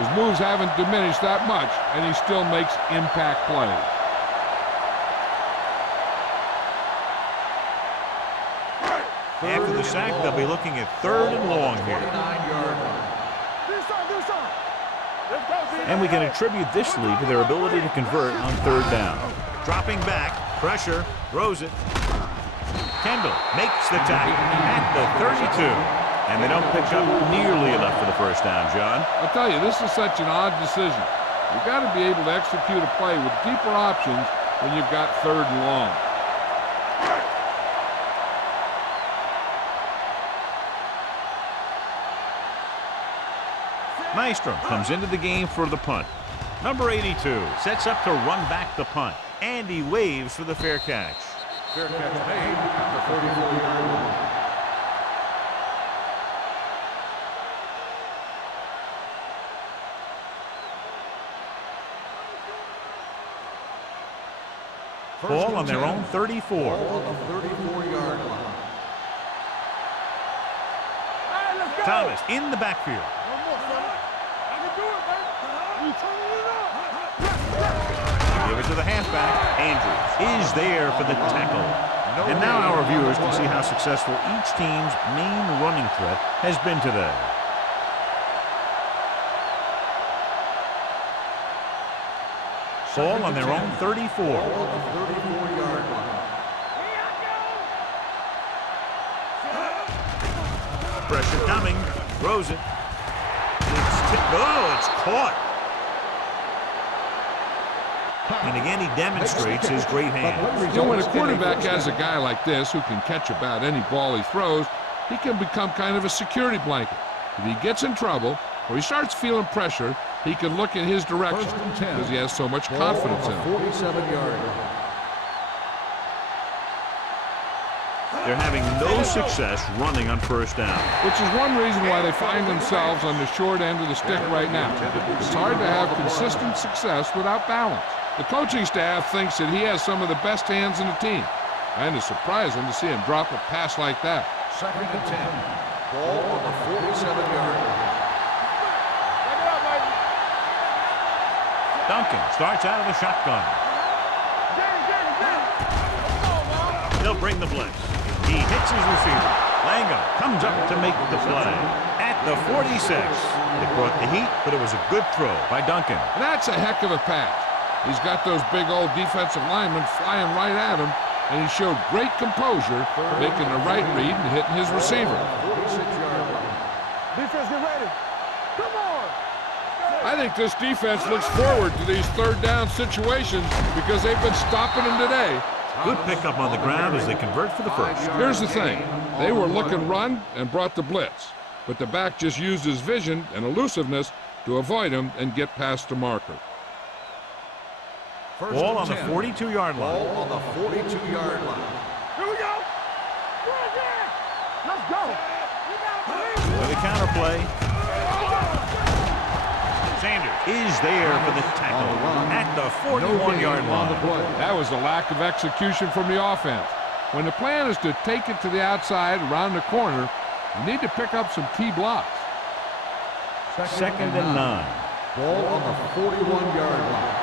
His moves haven't diminished that much, and he still makes impact plays. After the sack, they'll be looking at 3rd and long here. 49-yard line. And we can attribute this lead to their ability to convert on 3rd down. Dropping back, pressure, throws it. Kendall makes the tackle at the 32. And they don't pick up nearly enough for the first down, John. I'll tell you, this is such an odd decision. You've got to be able to execute a play with deeper options when you've got 3rd and long. Nystrom comes into the game for the punt. Number 82 sets up to run back the punt. And he waves for the fair catch. Fair catch made at the 34-yard line. Ball on their own 34. Ball on the 34-yard line. Hey, let's go. Thomas in the backfield. One more, fella. I can do it, baby. You turning it up. Give it to the halfback. Andrews is there for the tackle. And now our viewers can see how successful each team's main running threat has been today. Ball on their own 34. Ball on the 34-yard line. Pressure coming. Throws it. It's caught. And again, he demonstrates his great hands. You know, when a quarterback has a guy like this who can catch about any ball he throws, he can become kind of a security blanket. If he gets in trouble or he starts feeling pressure, he can look in his direction because he has so much confidence in him. 47-yard line. They're having no success running on first down. Which is one reason why they find themselves on the short end of the stick right now. It's hard to have consistent success without balance. The coaching staff thinks that he has some of the best hands in the team. And it's surprising to see him drop a pass like that. Second and 10. Ball on the 47-yard line. Duncan starts out of the shotgun. They'll bring the blitz. He hits his receiver. Langham comes up to make the play. At the 46. They brought the heat, but it was a good throw by Duncan. That's a heck of a pass. He's got those big old defensive linemen flying right at him, and he showed great composure, making the right read and hitting his receiver. 46-yard line. Defense, get ready. Come on. I think this defense looks forward to these third down situations because they've been stopping them today. Good pickup on the ground as they convert for the first. Here's the thing. They were looking run and brought the blitz, but the back just used his vision and elusiveness to avoid him and get past the marker. Ball on the 42-yard line. Ball on the 42-yard line. Here we go. Let's go. With a counterplay. Sanders is there for the tackle at the 41-yard line. That was a lack of execution from the offense. When the plan is to take it to the outside around the corner, you need to pick up some key blocks. Second and 9. Ball on the 41-yard line.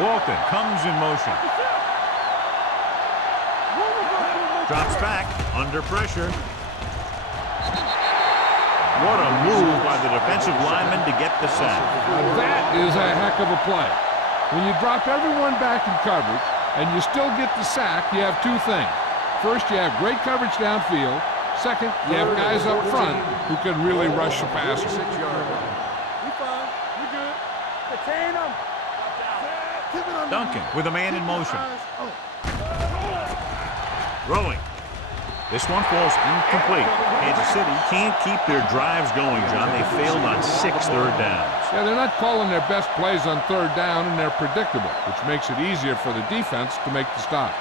Walton comes in motion. Drops back under pressure. What a move by the defensive lineman to get the sack. That is a heck of a play. When you drop everyone back in coverage and you still get the sack, you have two things. First, you have great coverage downfield. Second, you have guys up front who can really rush the passer. 46-yard line. We fine. We good. Contain them. Duncan with a man in motion. Throwing. This one falls incomplete. Kansas City can't keep their drives going, John. They failed on 6 third downs. Yeah, they're not calling their best plays on third down, and they're predictable, which makes it easier for the defense to make the stop.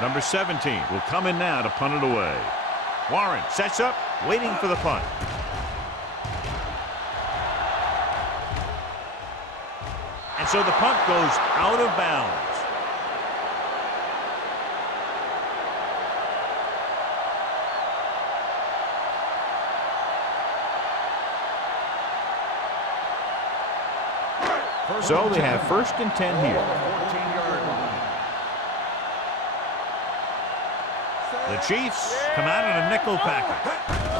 Number 17 will come in now to punt it away. Warren sets up, waiting for the punt. And so the punt goes out of bounds. So they have first and 10 here. 14-yard line. The Chiefs come out in a nickel package.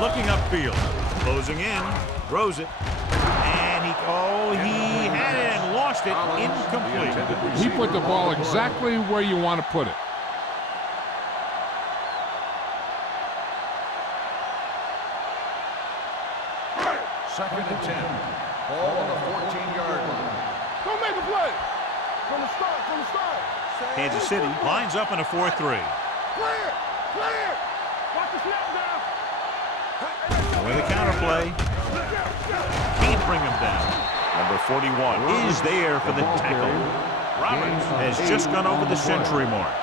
Looking upfield. Closing in. Throws it. And he had it and lost it. Incomplete. He put the ball exactly where you want to put it. Second and 10. Ball on the 14-yard line. Don't make a play. From the start. Kansas City lines up in a 4-3. Clear. Watch the snap down. With a counterplay. Can't bring him down. Number 41 is there for the tackle. Roberts has just gone over the century mark.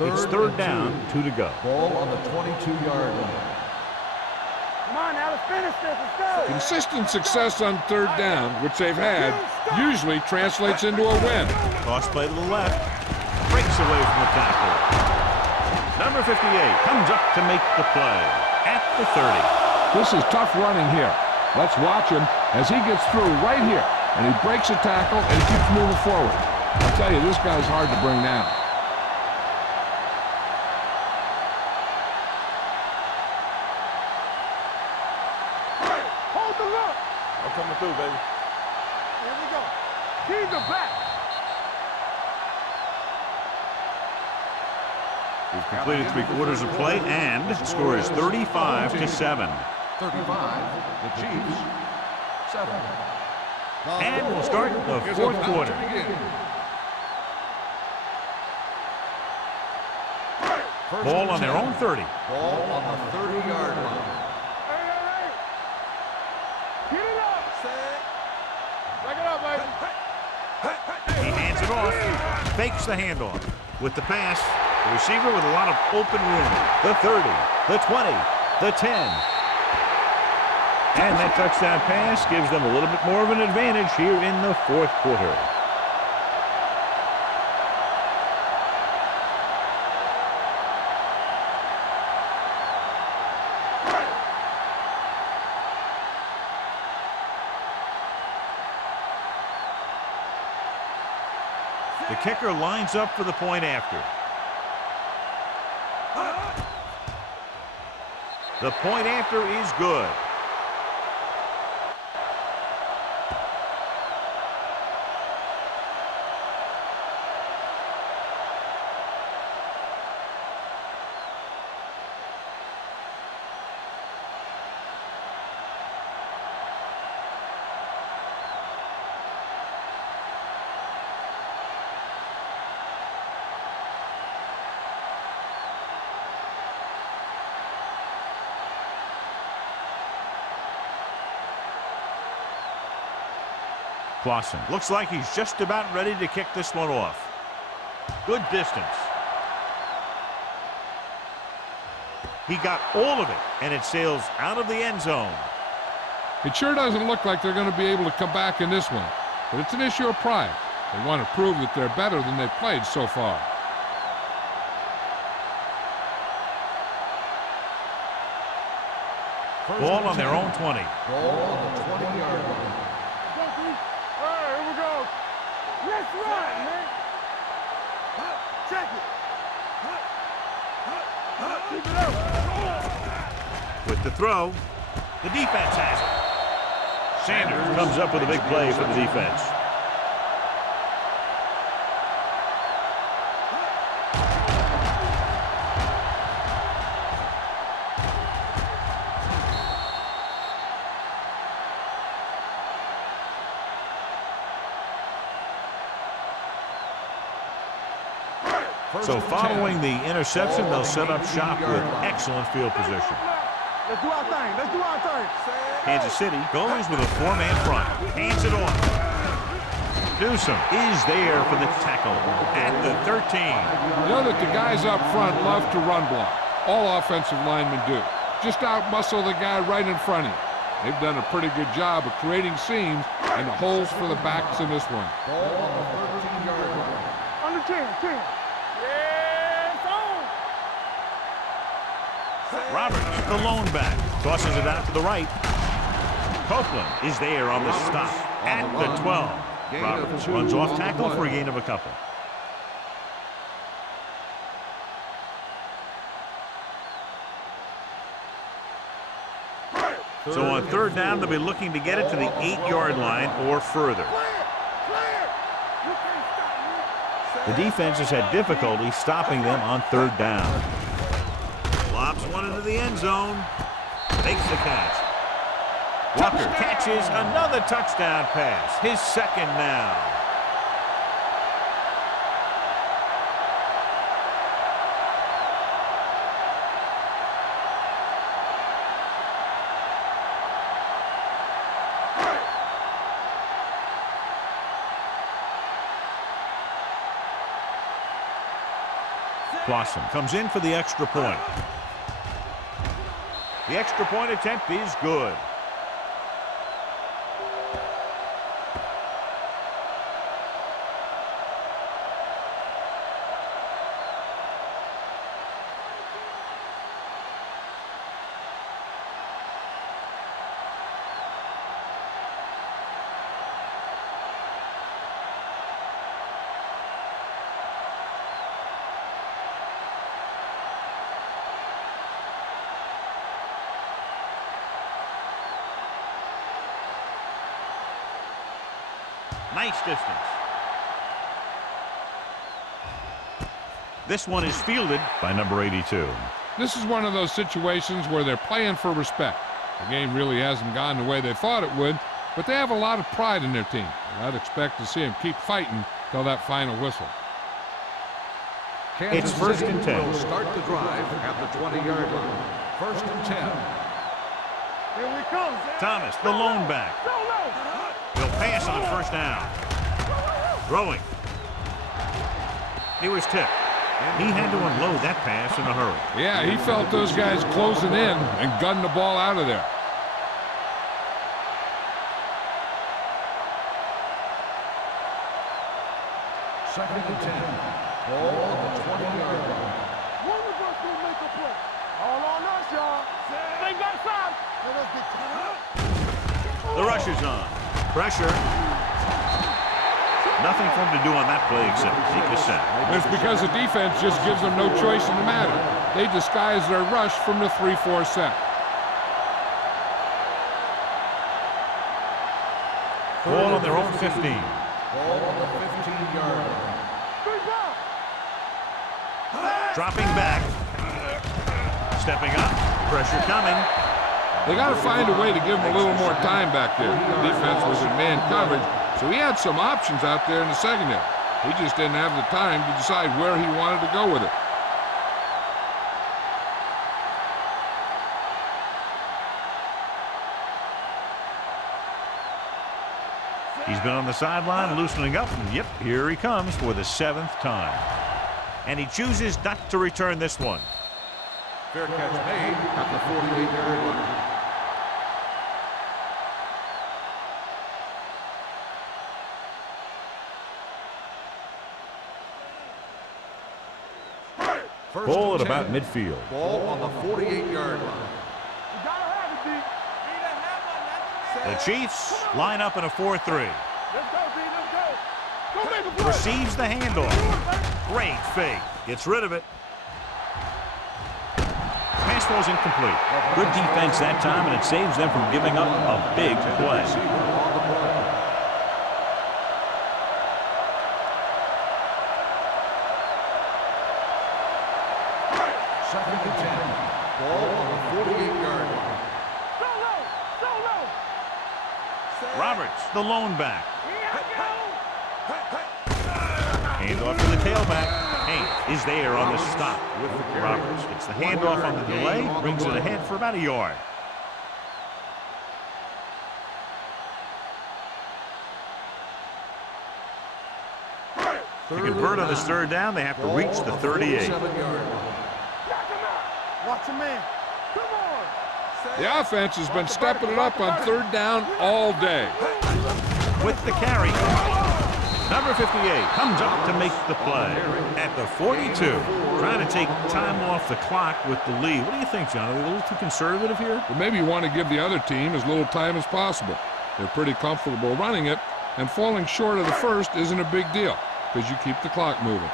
It's third down, 2 to go. Ball on the 22-yard line. Come on now, let's finish this. Let's go. Consistent success on third down, which they've had, usually translates into a win. Toss play to the left. Breaks away from the tackle. Number 58 comes up to make the play at the 30. This is tough running here. Let's watch him as he gets through right here, and he breaks a tackle and keeps moving forward. I'll tell you, this guy's hard to bring down. Hold the look. I'm coming through, baby. Here we go. Keep the back. We've completed 3/4 of play, and the score is 35-7. 35. The Chiefs. 7. And we'll start the fourth quarter. Ball on their own 30. Ball on the 30-yard line. Hey. Get it up. Back it up, baby. He hands it off, fakes the handoff. With the pass, The receiver with a lot of open room. The 30, the 20, the 10. And that touchdown pass gives them a little bit more of an advantage here in the fourth quarter. The kicker lines up for the point after. The point after is good. Clausen looks like he's just about ready to kick this one off. Good distance. He got all of it, and it sails out of the end zone. It sure doesn't look like they're going to be able to come back in this one, but it's an issue of pride. They want to prove that they're better than they've played so far. Ball on their own 20. Ball on the 20-yard line. Let's run, man. Check it. Keep it up. With the throw, the defense has it. Sanders comes up with a big play for the defense. So following the interception, they'll set up shop with excellent field position. Let's do our thing. Let's do our thing. Kansas City goes with a four-man front. Hands it off. Newsom is there for the tackle at the 13. You know that the guys up front love to run block. All offensive linemen do. Just out-muscle the guy right in front of you. They've done a pretty good job of creating seams and holes for the backs in this one. Ball on the 13-yard line. Under 10. Roberts, the lone back, tosses it out to the right. Copeland is there on the stop at the 12. Roberts runs off tackle for a gain of a couple. So on third down, they'll be looking to get it to the 8-yard line or further. The defense has had difficulty stopping them on third down. Lobs one into the end zone. Makes the catch. Walker catches another touchdown pass. His second now. Clausen comes in for the extra point. The extra point attempt is good. Nice distance. This one is fielded by number 82. This is one of those situations where they're playing for respect. The game really hasn't gone the way they thought it would, but they have a lot of pride in their team. And I'd expect to see them keep fighting till that final whistle. Kansas It's first City and 10. will start the drive at the 20-yard line. First and 10. Here we come. Thomas, the lone back. He'll pass on first down. Throwing. He was tipped. He had to unload that pass in a hurry. Yeah, he felt those guys closing in and gunned the ball out of there. Second and 10. Ball on the 20-yard line. One of us will make a play. All on us, y'all. They got five. Let us get tied up. The rush is on. Pressure. Nothing for him to do on that play except take a sack. It's because the defense just gives them no choice in the matter. They disguise their rush from the 3-4 set. Ball on their own 15. Ball on the 15-yard line. Dropping back. Stepping up. Pressure coming. They got to find a way to give him a little more time back there. The defense was in man coverage, so he had some options out there in the secondary. He just didn't have the time to decide where he wanted to go with it. He's been on the sideline loosening up, and yep, here he comes for the 7th time. And he chooses not to return this one. Fair catch made at the 48-yard line. Ball at about midfield. Ball on the 48-yard line. You gotta have it, D. The Chiefs line up in a 4-3. Let's go, D. Let's go. Go make a play. Receives the handoff. Great fake. Gets rid of it. Pass was incomplete. Good defense that time, and it saves them from giving up a big play. Second and 10. Ball on the 48-yard line. So low. So low. Roberts, the lone back. Handoff to the tailback. Hank is there on the stop. Roberts gets the handoff on the delay, brings it ahead for about a yard. To convert on this 3rd down, they have to reach the 38. Watch your man. Come on. The offense has been stepping it up on 3rd down all day. With the carry, number 58 comes up to make the play at the 42. Trying to take time off the clock with the lead. What do you think, John? Are they a little too conservative here? But maybe you want to give the other team as little time as possible. They're pretty comfortable running it, and falling short of the first isn't a big deal because you keep the clock moving.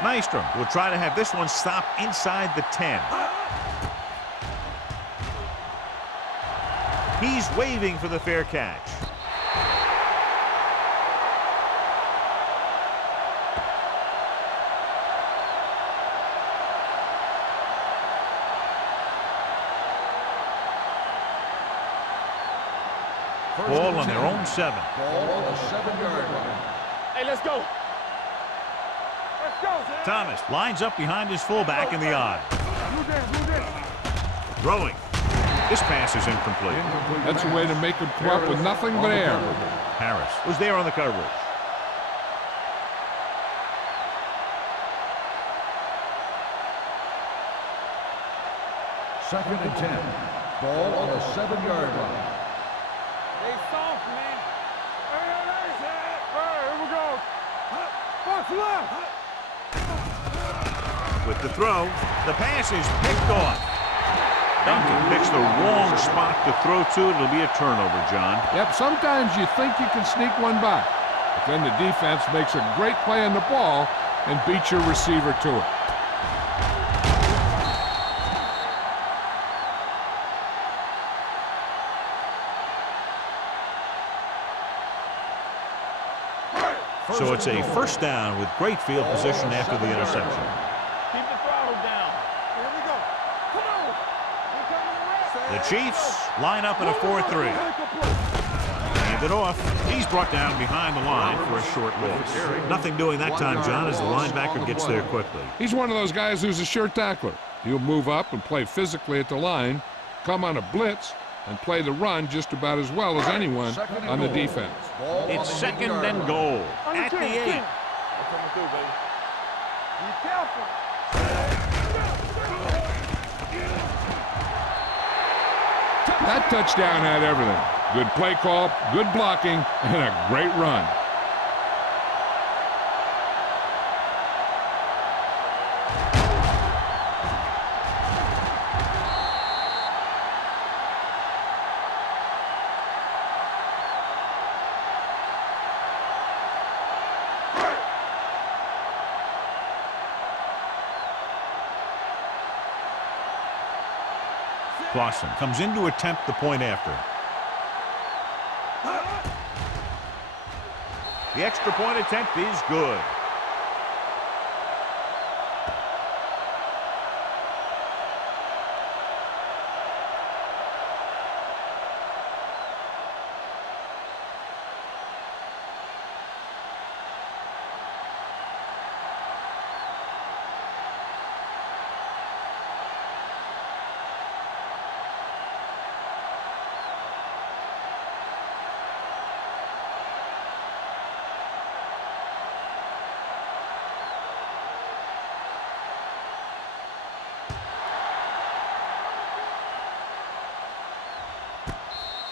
Nystrom will try to have this one stop inside the 10. He's waving for the fair catch. Ball on their own 7. Ball on the 7-yard line. Hey, let's go. Let's go. Thomas lines up behind his fullback in the odd. Throwing. This pass is incomplete. That's a way to make him come up with nothing but air. Harris was there on the coverage. Second and 10. Ball on the 7-yard line. They soft, man. Hey, here we go. What's left? With the throw, the pass is picked off. Duncan picks the wrong spot to throw to. It'll be a turnover, John. Yep, sometimes you think you can sneak one by, but then the defense makes a great play on the ball and beats your receiver to it. So it's a 1st down with great field position after the interception. Keep the throttle down. Here we go. Come on. The Chiefs line up in a 4-3. Hand it off. He's brought down behind the line for a short loss. Nothing doing that time, John, as the linebacker gets there quickly. He's one of those guys who's a sure tackler. He'll move up and play physically at the line, come on a blitz, and play the run just about as well as anyone on the defense. It's second and goal at the 8. I'm coming through, baby. Be careful. That touchdown had everything. Good play call, good blocking, and a great run. Clausen comes in to attempt the point after. The extra point attempt is good.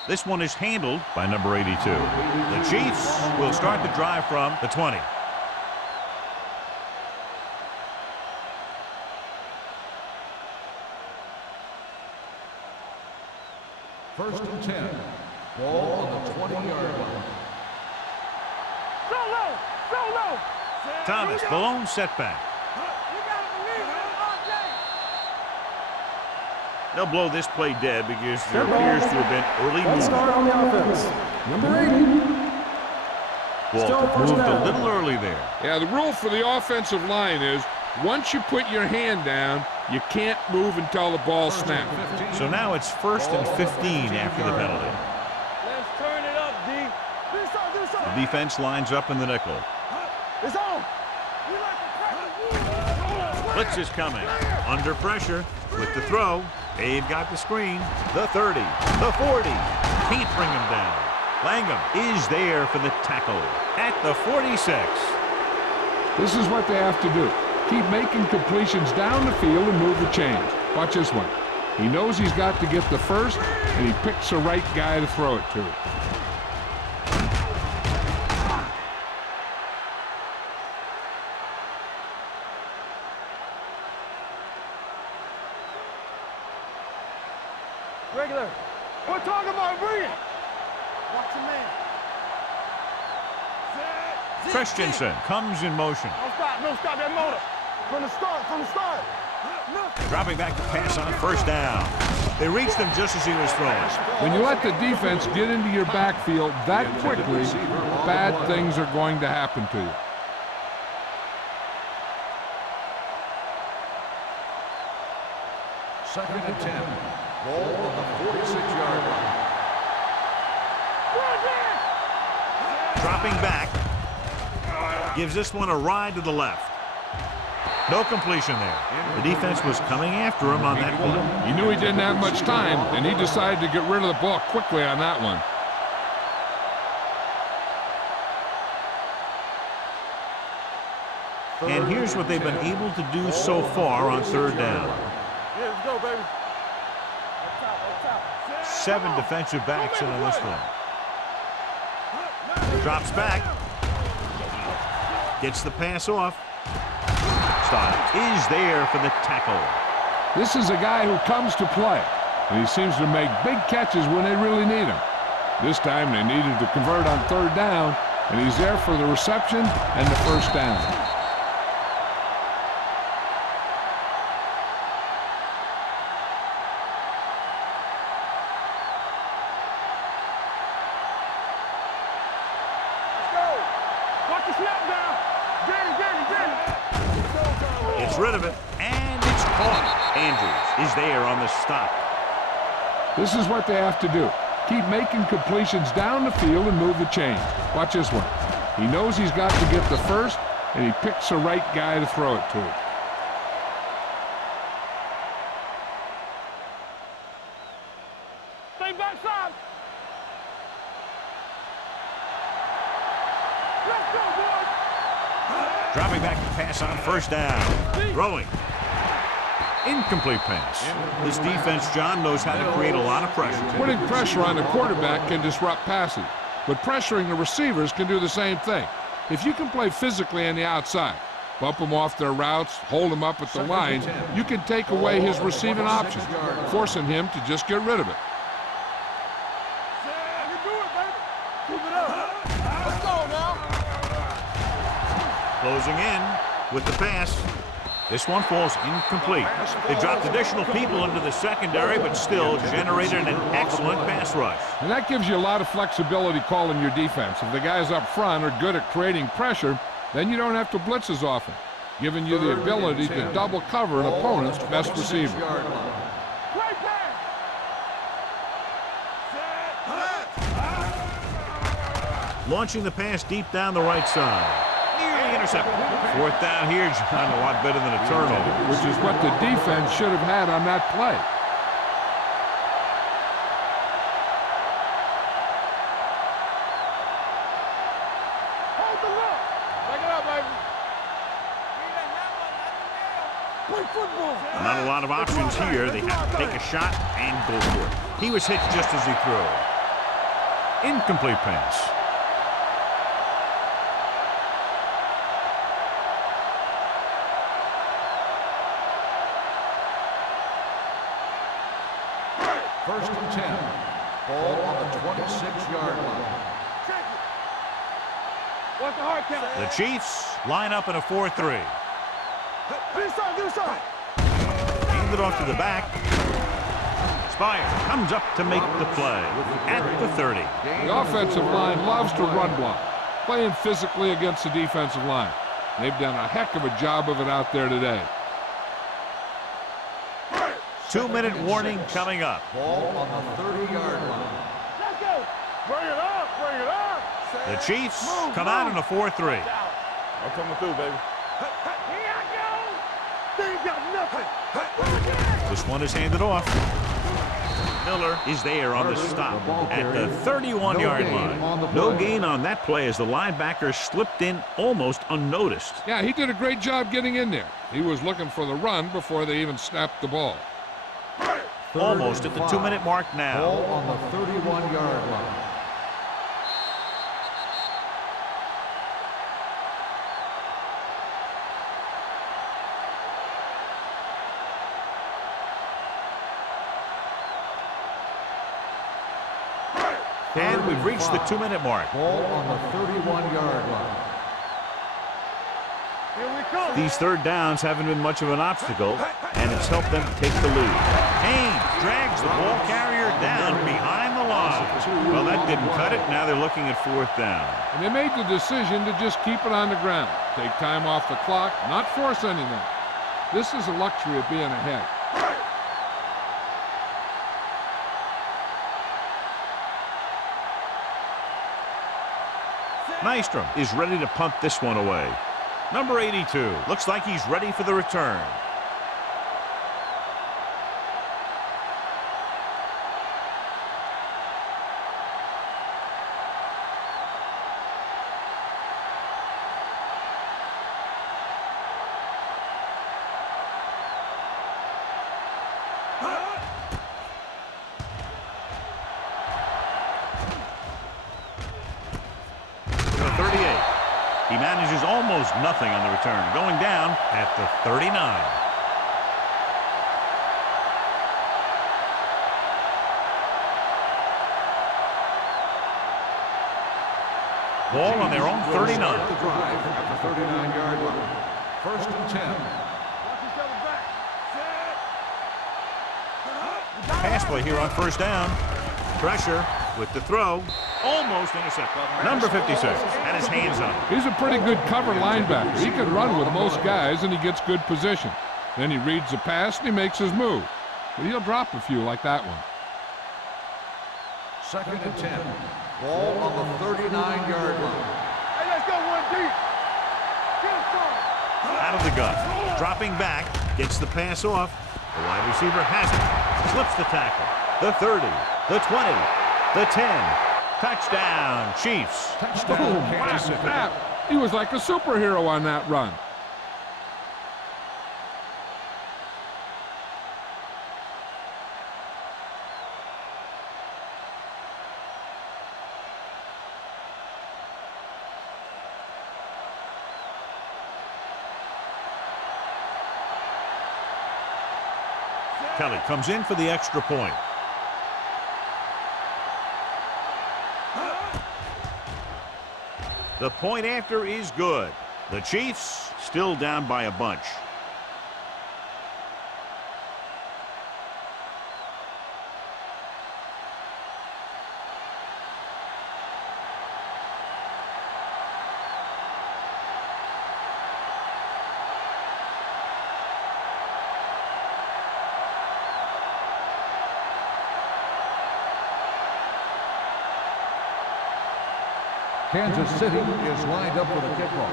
This one is handled by number 82. The Chiefs will start the drive from the 20. First and 10. Ball on the 20-yard line. Solo! Thomas, the lone setback. You gotta believe it. They'll blow this play dead because there appears to have been early Let's movement. start on the offense. Number 80. Still Walt first moved a down. little early there. Yeah, the rule for the offensive line is once you put your hand down, you can't move until the ball snaps. So now it's first and 15 after the penalty. Let's turn it up, D. Do something. The defense lines up in the nickel. It's on. We like to practice. Blitz is coming. Under pressure with the throw. They've got the screen. The 30. The 40. Can't bring him down. Langham is there for the tackle at the 46. This is what they have to do. Keep making completions down the field and move the chains. Watch this one. He knows he's got to get the first, and he picks the right guy to throw it to. Regular. We're talking about bringing. Watch your man. Christensen comes in motion. Don't stop that motor. From the start. Dropping back to pass on first down. They reached him just as he was throwing. When you let the defense get into your backfield that quickly, bad things are going to happen to you. Second and 10. Ball on the 46-yard line. Dropping back. Gives this one a ride to the left. No completion there. The defense was coming after him on that play. He knew he didn't have much time, and he decided to get rid of the ball quickly on that one. And here's what they've been able to do so far on third down. Yeah, let's go, baby. Up top. 7 defensive backs in on this one. Drops back. Gets the pass off. Stiles is there for the tackle. This is a guy who comes to play, and he seems to make big catches when they really need him. This time they needed to convert on third down, and he's there for the reception and the first down. Let's go. Watch the snap down. Get it. Gets rid of it, and it's caught. Andrews is there on the stop. This is what they have to do. Keep making completions down the field and move the chains. Watch this one. He knows he's got to get the first, and he picks the right guy to throw it to. Stay back. pass on first down. Throwing. Incomplete pass. This defense, John, knows how to create a lot of pressure. Putting pressure on the quarterback can disrupt passing, but pressuring the receivers can do the same thing. If you can play physically on the outside, bump them off their routes, hold them up at the line, you can take away his receiving options, forcing him to just get rid of it. Closing in with the pass. This one falls incomplete. They dropped additional people into the secondary, but still generated an excellent pass rush. And that gives you a lot of flexibility calling your defense. If the guys up front are good at creating pressure, then you don't have to blitz as often, giving you the ability to double cover an opponent's best receiver. Launching the pass deep down the right side. Nearly intercepted. Fourth down here, John, a lot better than a turnover. Which is what the defense should have had on that play. Hold the look. Back it up, baby. Play football. Not a lot of options here. They have to take a shot and go for it. He was hit just as he threw. Incomplete pass. First and 10. Ball on the 26-yard line. What's the hard count? The Chiefs line up in a 4-3. This side. Hand it off to the back. Spire comes up to make the play at the 30. The offensive line loves to run block, playing physically against the defensive line. They've done a heck of a job of it out there today. 2-minute warning coming up. Ball on the 30-yard line. Let's go. Bring it up. The Chiefs come out in a 4-3. I'm coming through, baby. Here I go. They ain't got nothing. This one is handed off. Miller is there on the stop at the 31-yard line. No gain on that play as the linebacker slipped in almost unnoticed. Yeah, he did a great job getting in there. He was looking for the run before they even snapped the ball. Almost at the 2-minute mark now. Ball on the 31-yard line. And we've reached the 2-minute mark. Ball on the 31-yard line. Here we come. These third downs haven't been much of an obstacle, and it's helped them take the lead. Haynes drags the ball carrier down behind the line. Well, that didn't cut it. Now they're looking at fourth down. And they made the decision to just keep it on the ground. Take time off the clock, not force anything. This is the luxury of being ahead. Nystrom is ready to punt this one away. Number 82 looks like he's ready for the return. He manages almost nothing on the return, going down at the 39. Ball on their own 39. The drive at the 39-yard line. First and 10. Watch each other back. Set. Pass play here on first down. Pressure with the throw. Almost intercepted. Number 56 had his hands on it. He's a pretty good cover linebacker. He can run with most guys, and he gets good position. Then he reads the pass, and he makes his move. But he'll drop a few like that one. Second and 10. Ball on the 39-yard line. Hey, let's go one deep. Get it started. Out of the gun. Dropping back. Gets the pass off. The wide receiver has it. Slips the tackle. The 30. The 20. The 10. Touchdown, Chiefs. Touchdown, Kansas City. He was like a superhero on that run. Kelly comes in for the extra point. The point after is good. The Chiefs still down by a bunch. Kansas City is lined up for the kickoff.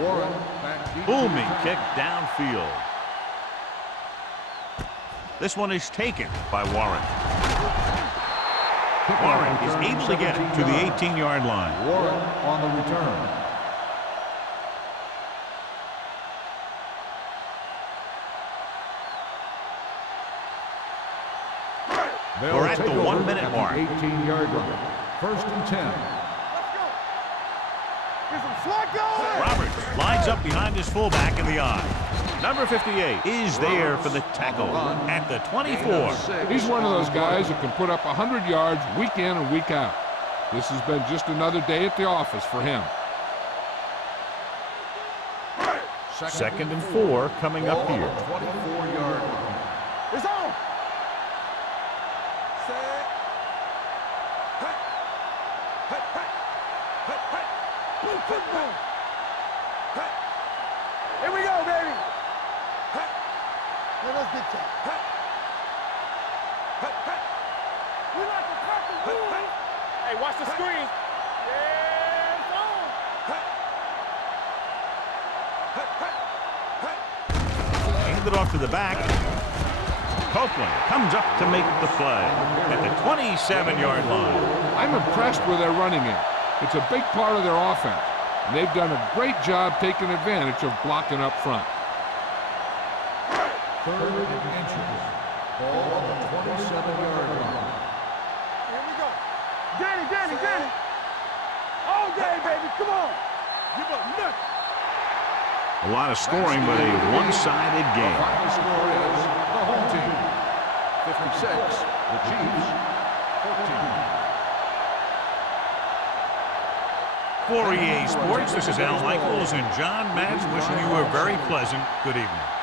Warren back deep. Booming kick downfield. This one is taken by Warren. Warren is able to get it to the 18-yard line. Warren on the return. We're at the 1 minute mark. 18-yard line. 1st and 10. Roberts lines up behind his fullback in the I. Number 58 is there for the tackle at the 24. He's one of those guys that can put up 100 yards week in and week out. This has been just another day at the office for him. 2nd and 4 coming up here. 24-yard line. It's on. Set. Here we go, baby. Let's get to we like to cut the rules. Hey, watch the screen. Yeah, it's on. Hand it off to the back. Copeland comes up to make the play at the 27-yard line. I'm impressed with their running game. It's a big part of their offense, and they've done a great job taking advantage of blocking up front. 3rd and inches. Ball on the 27-yard line. Here we go. Danny. All day, baby. Come on. Give up nothing. A lot of scoring, but a one-sided The game. final score is the home team 56, the Chiefs 14. For EA Sports, this is Al Michaels and John Matz wishing you a very pleasant good evening.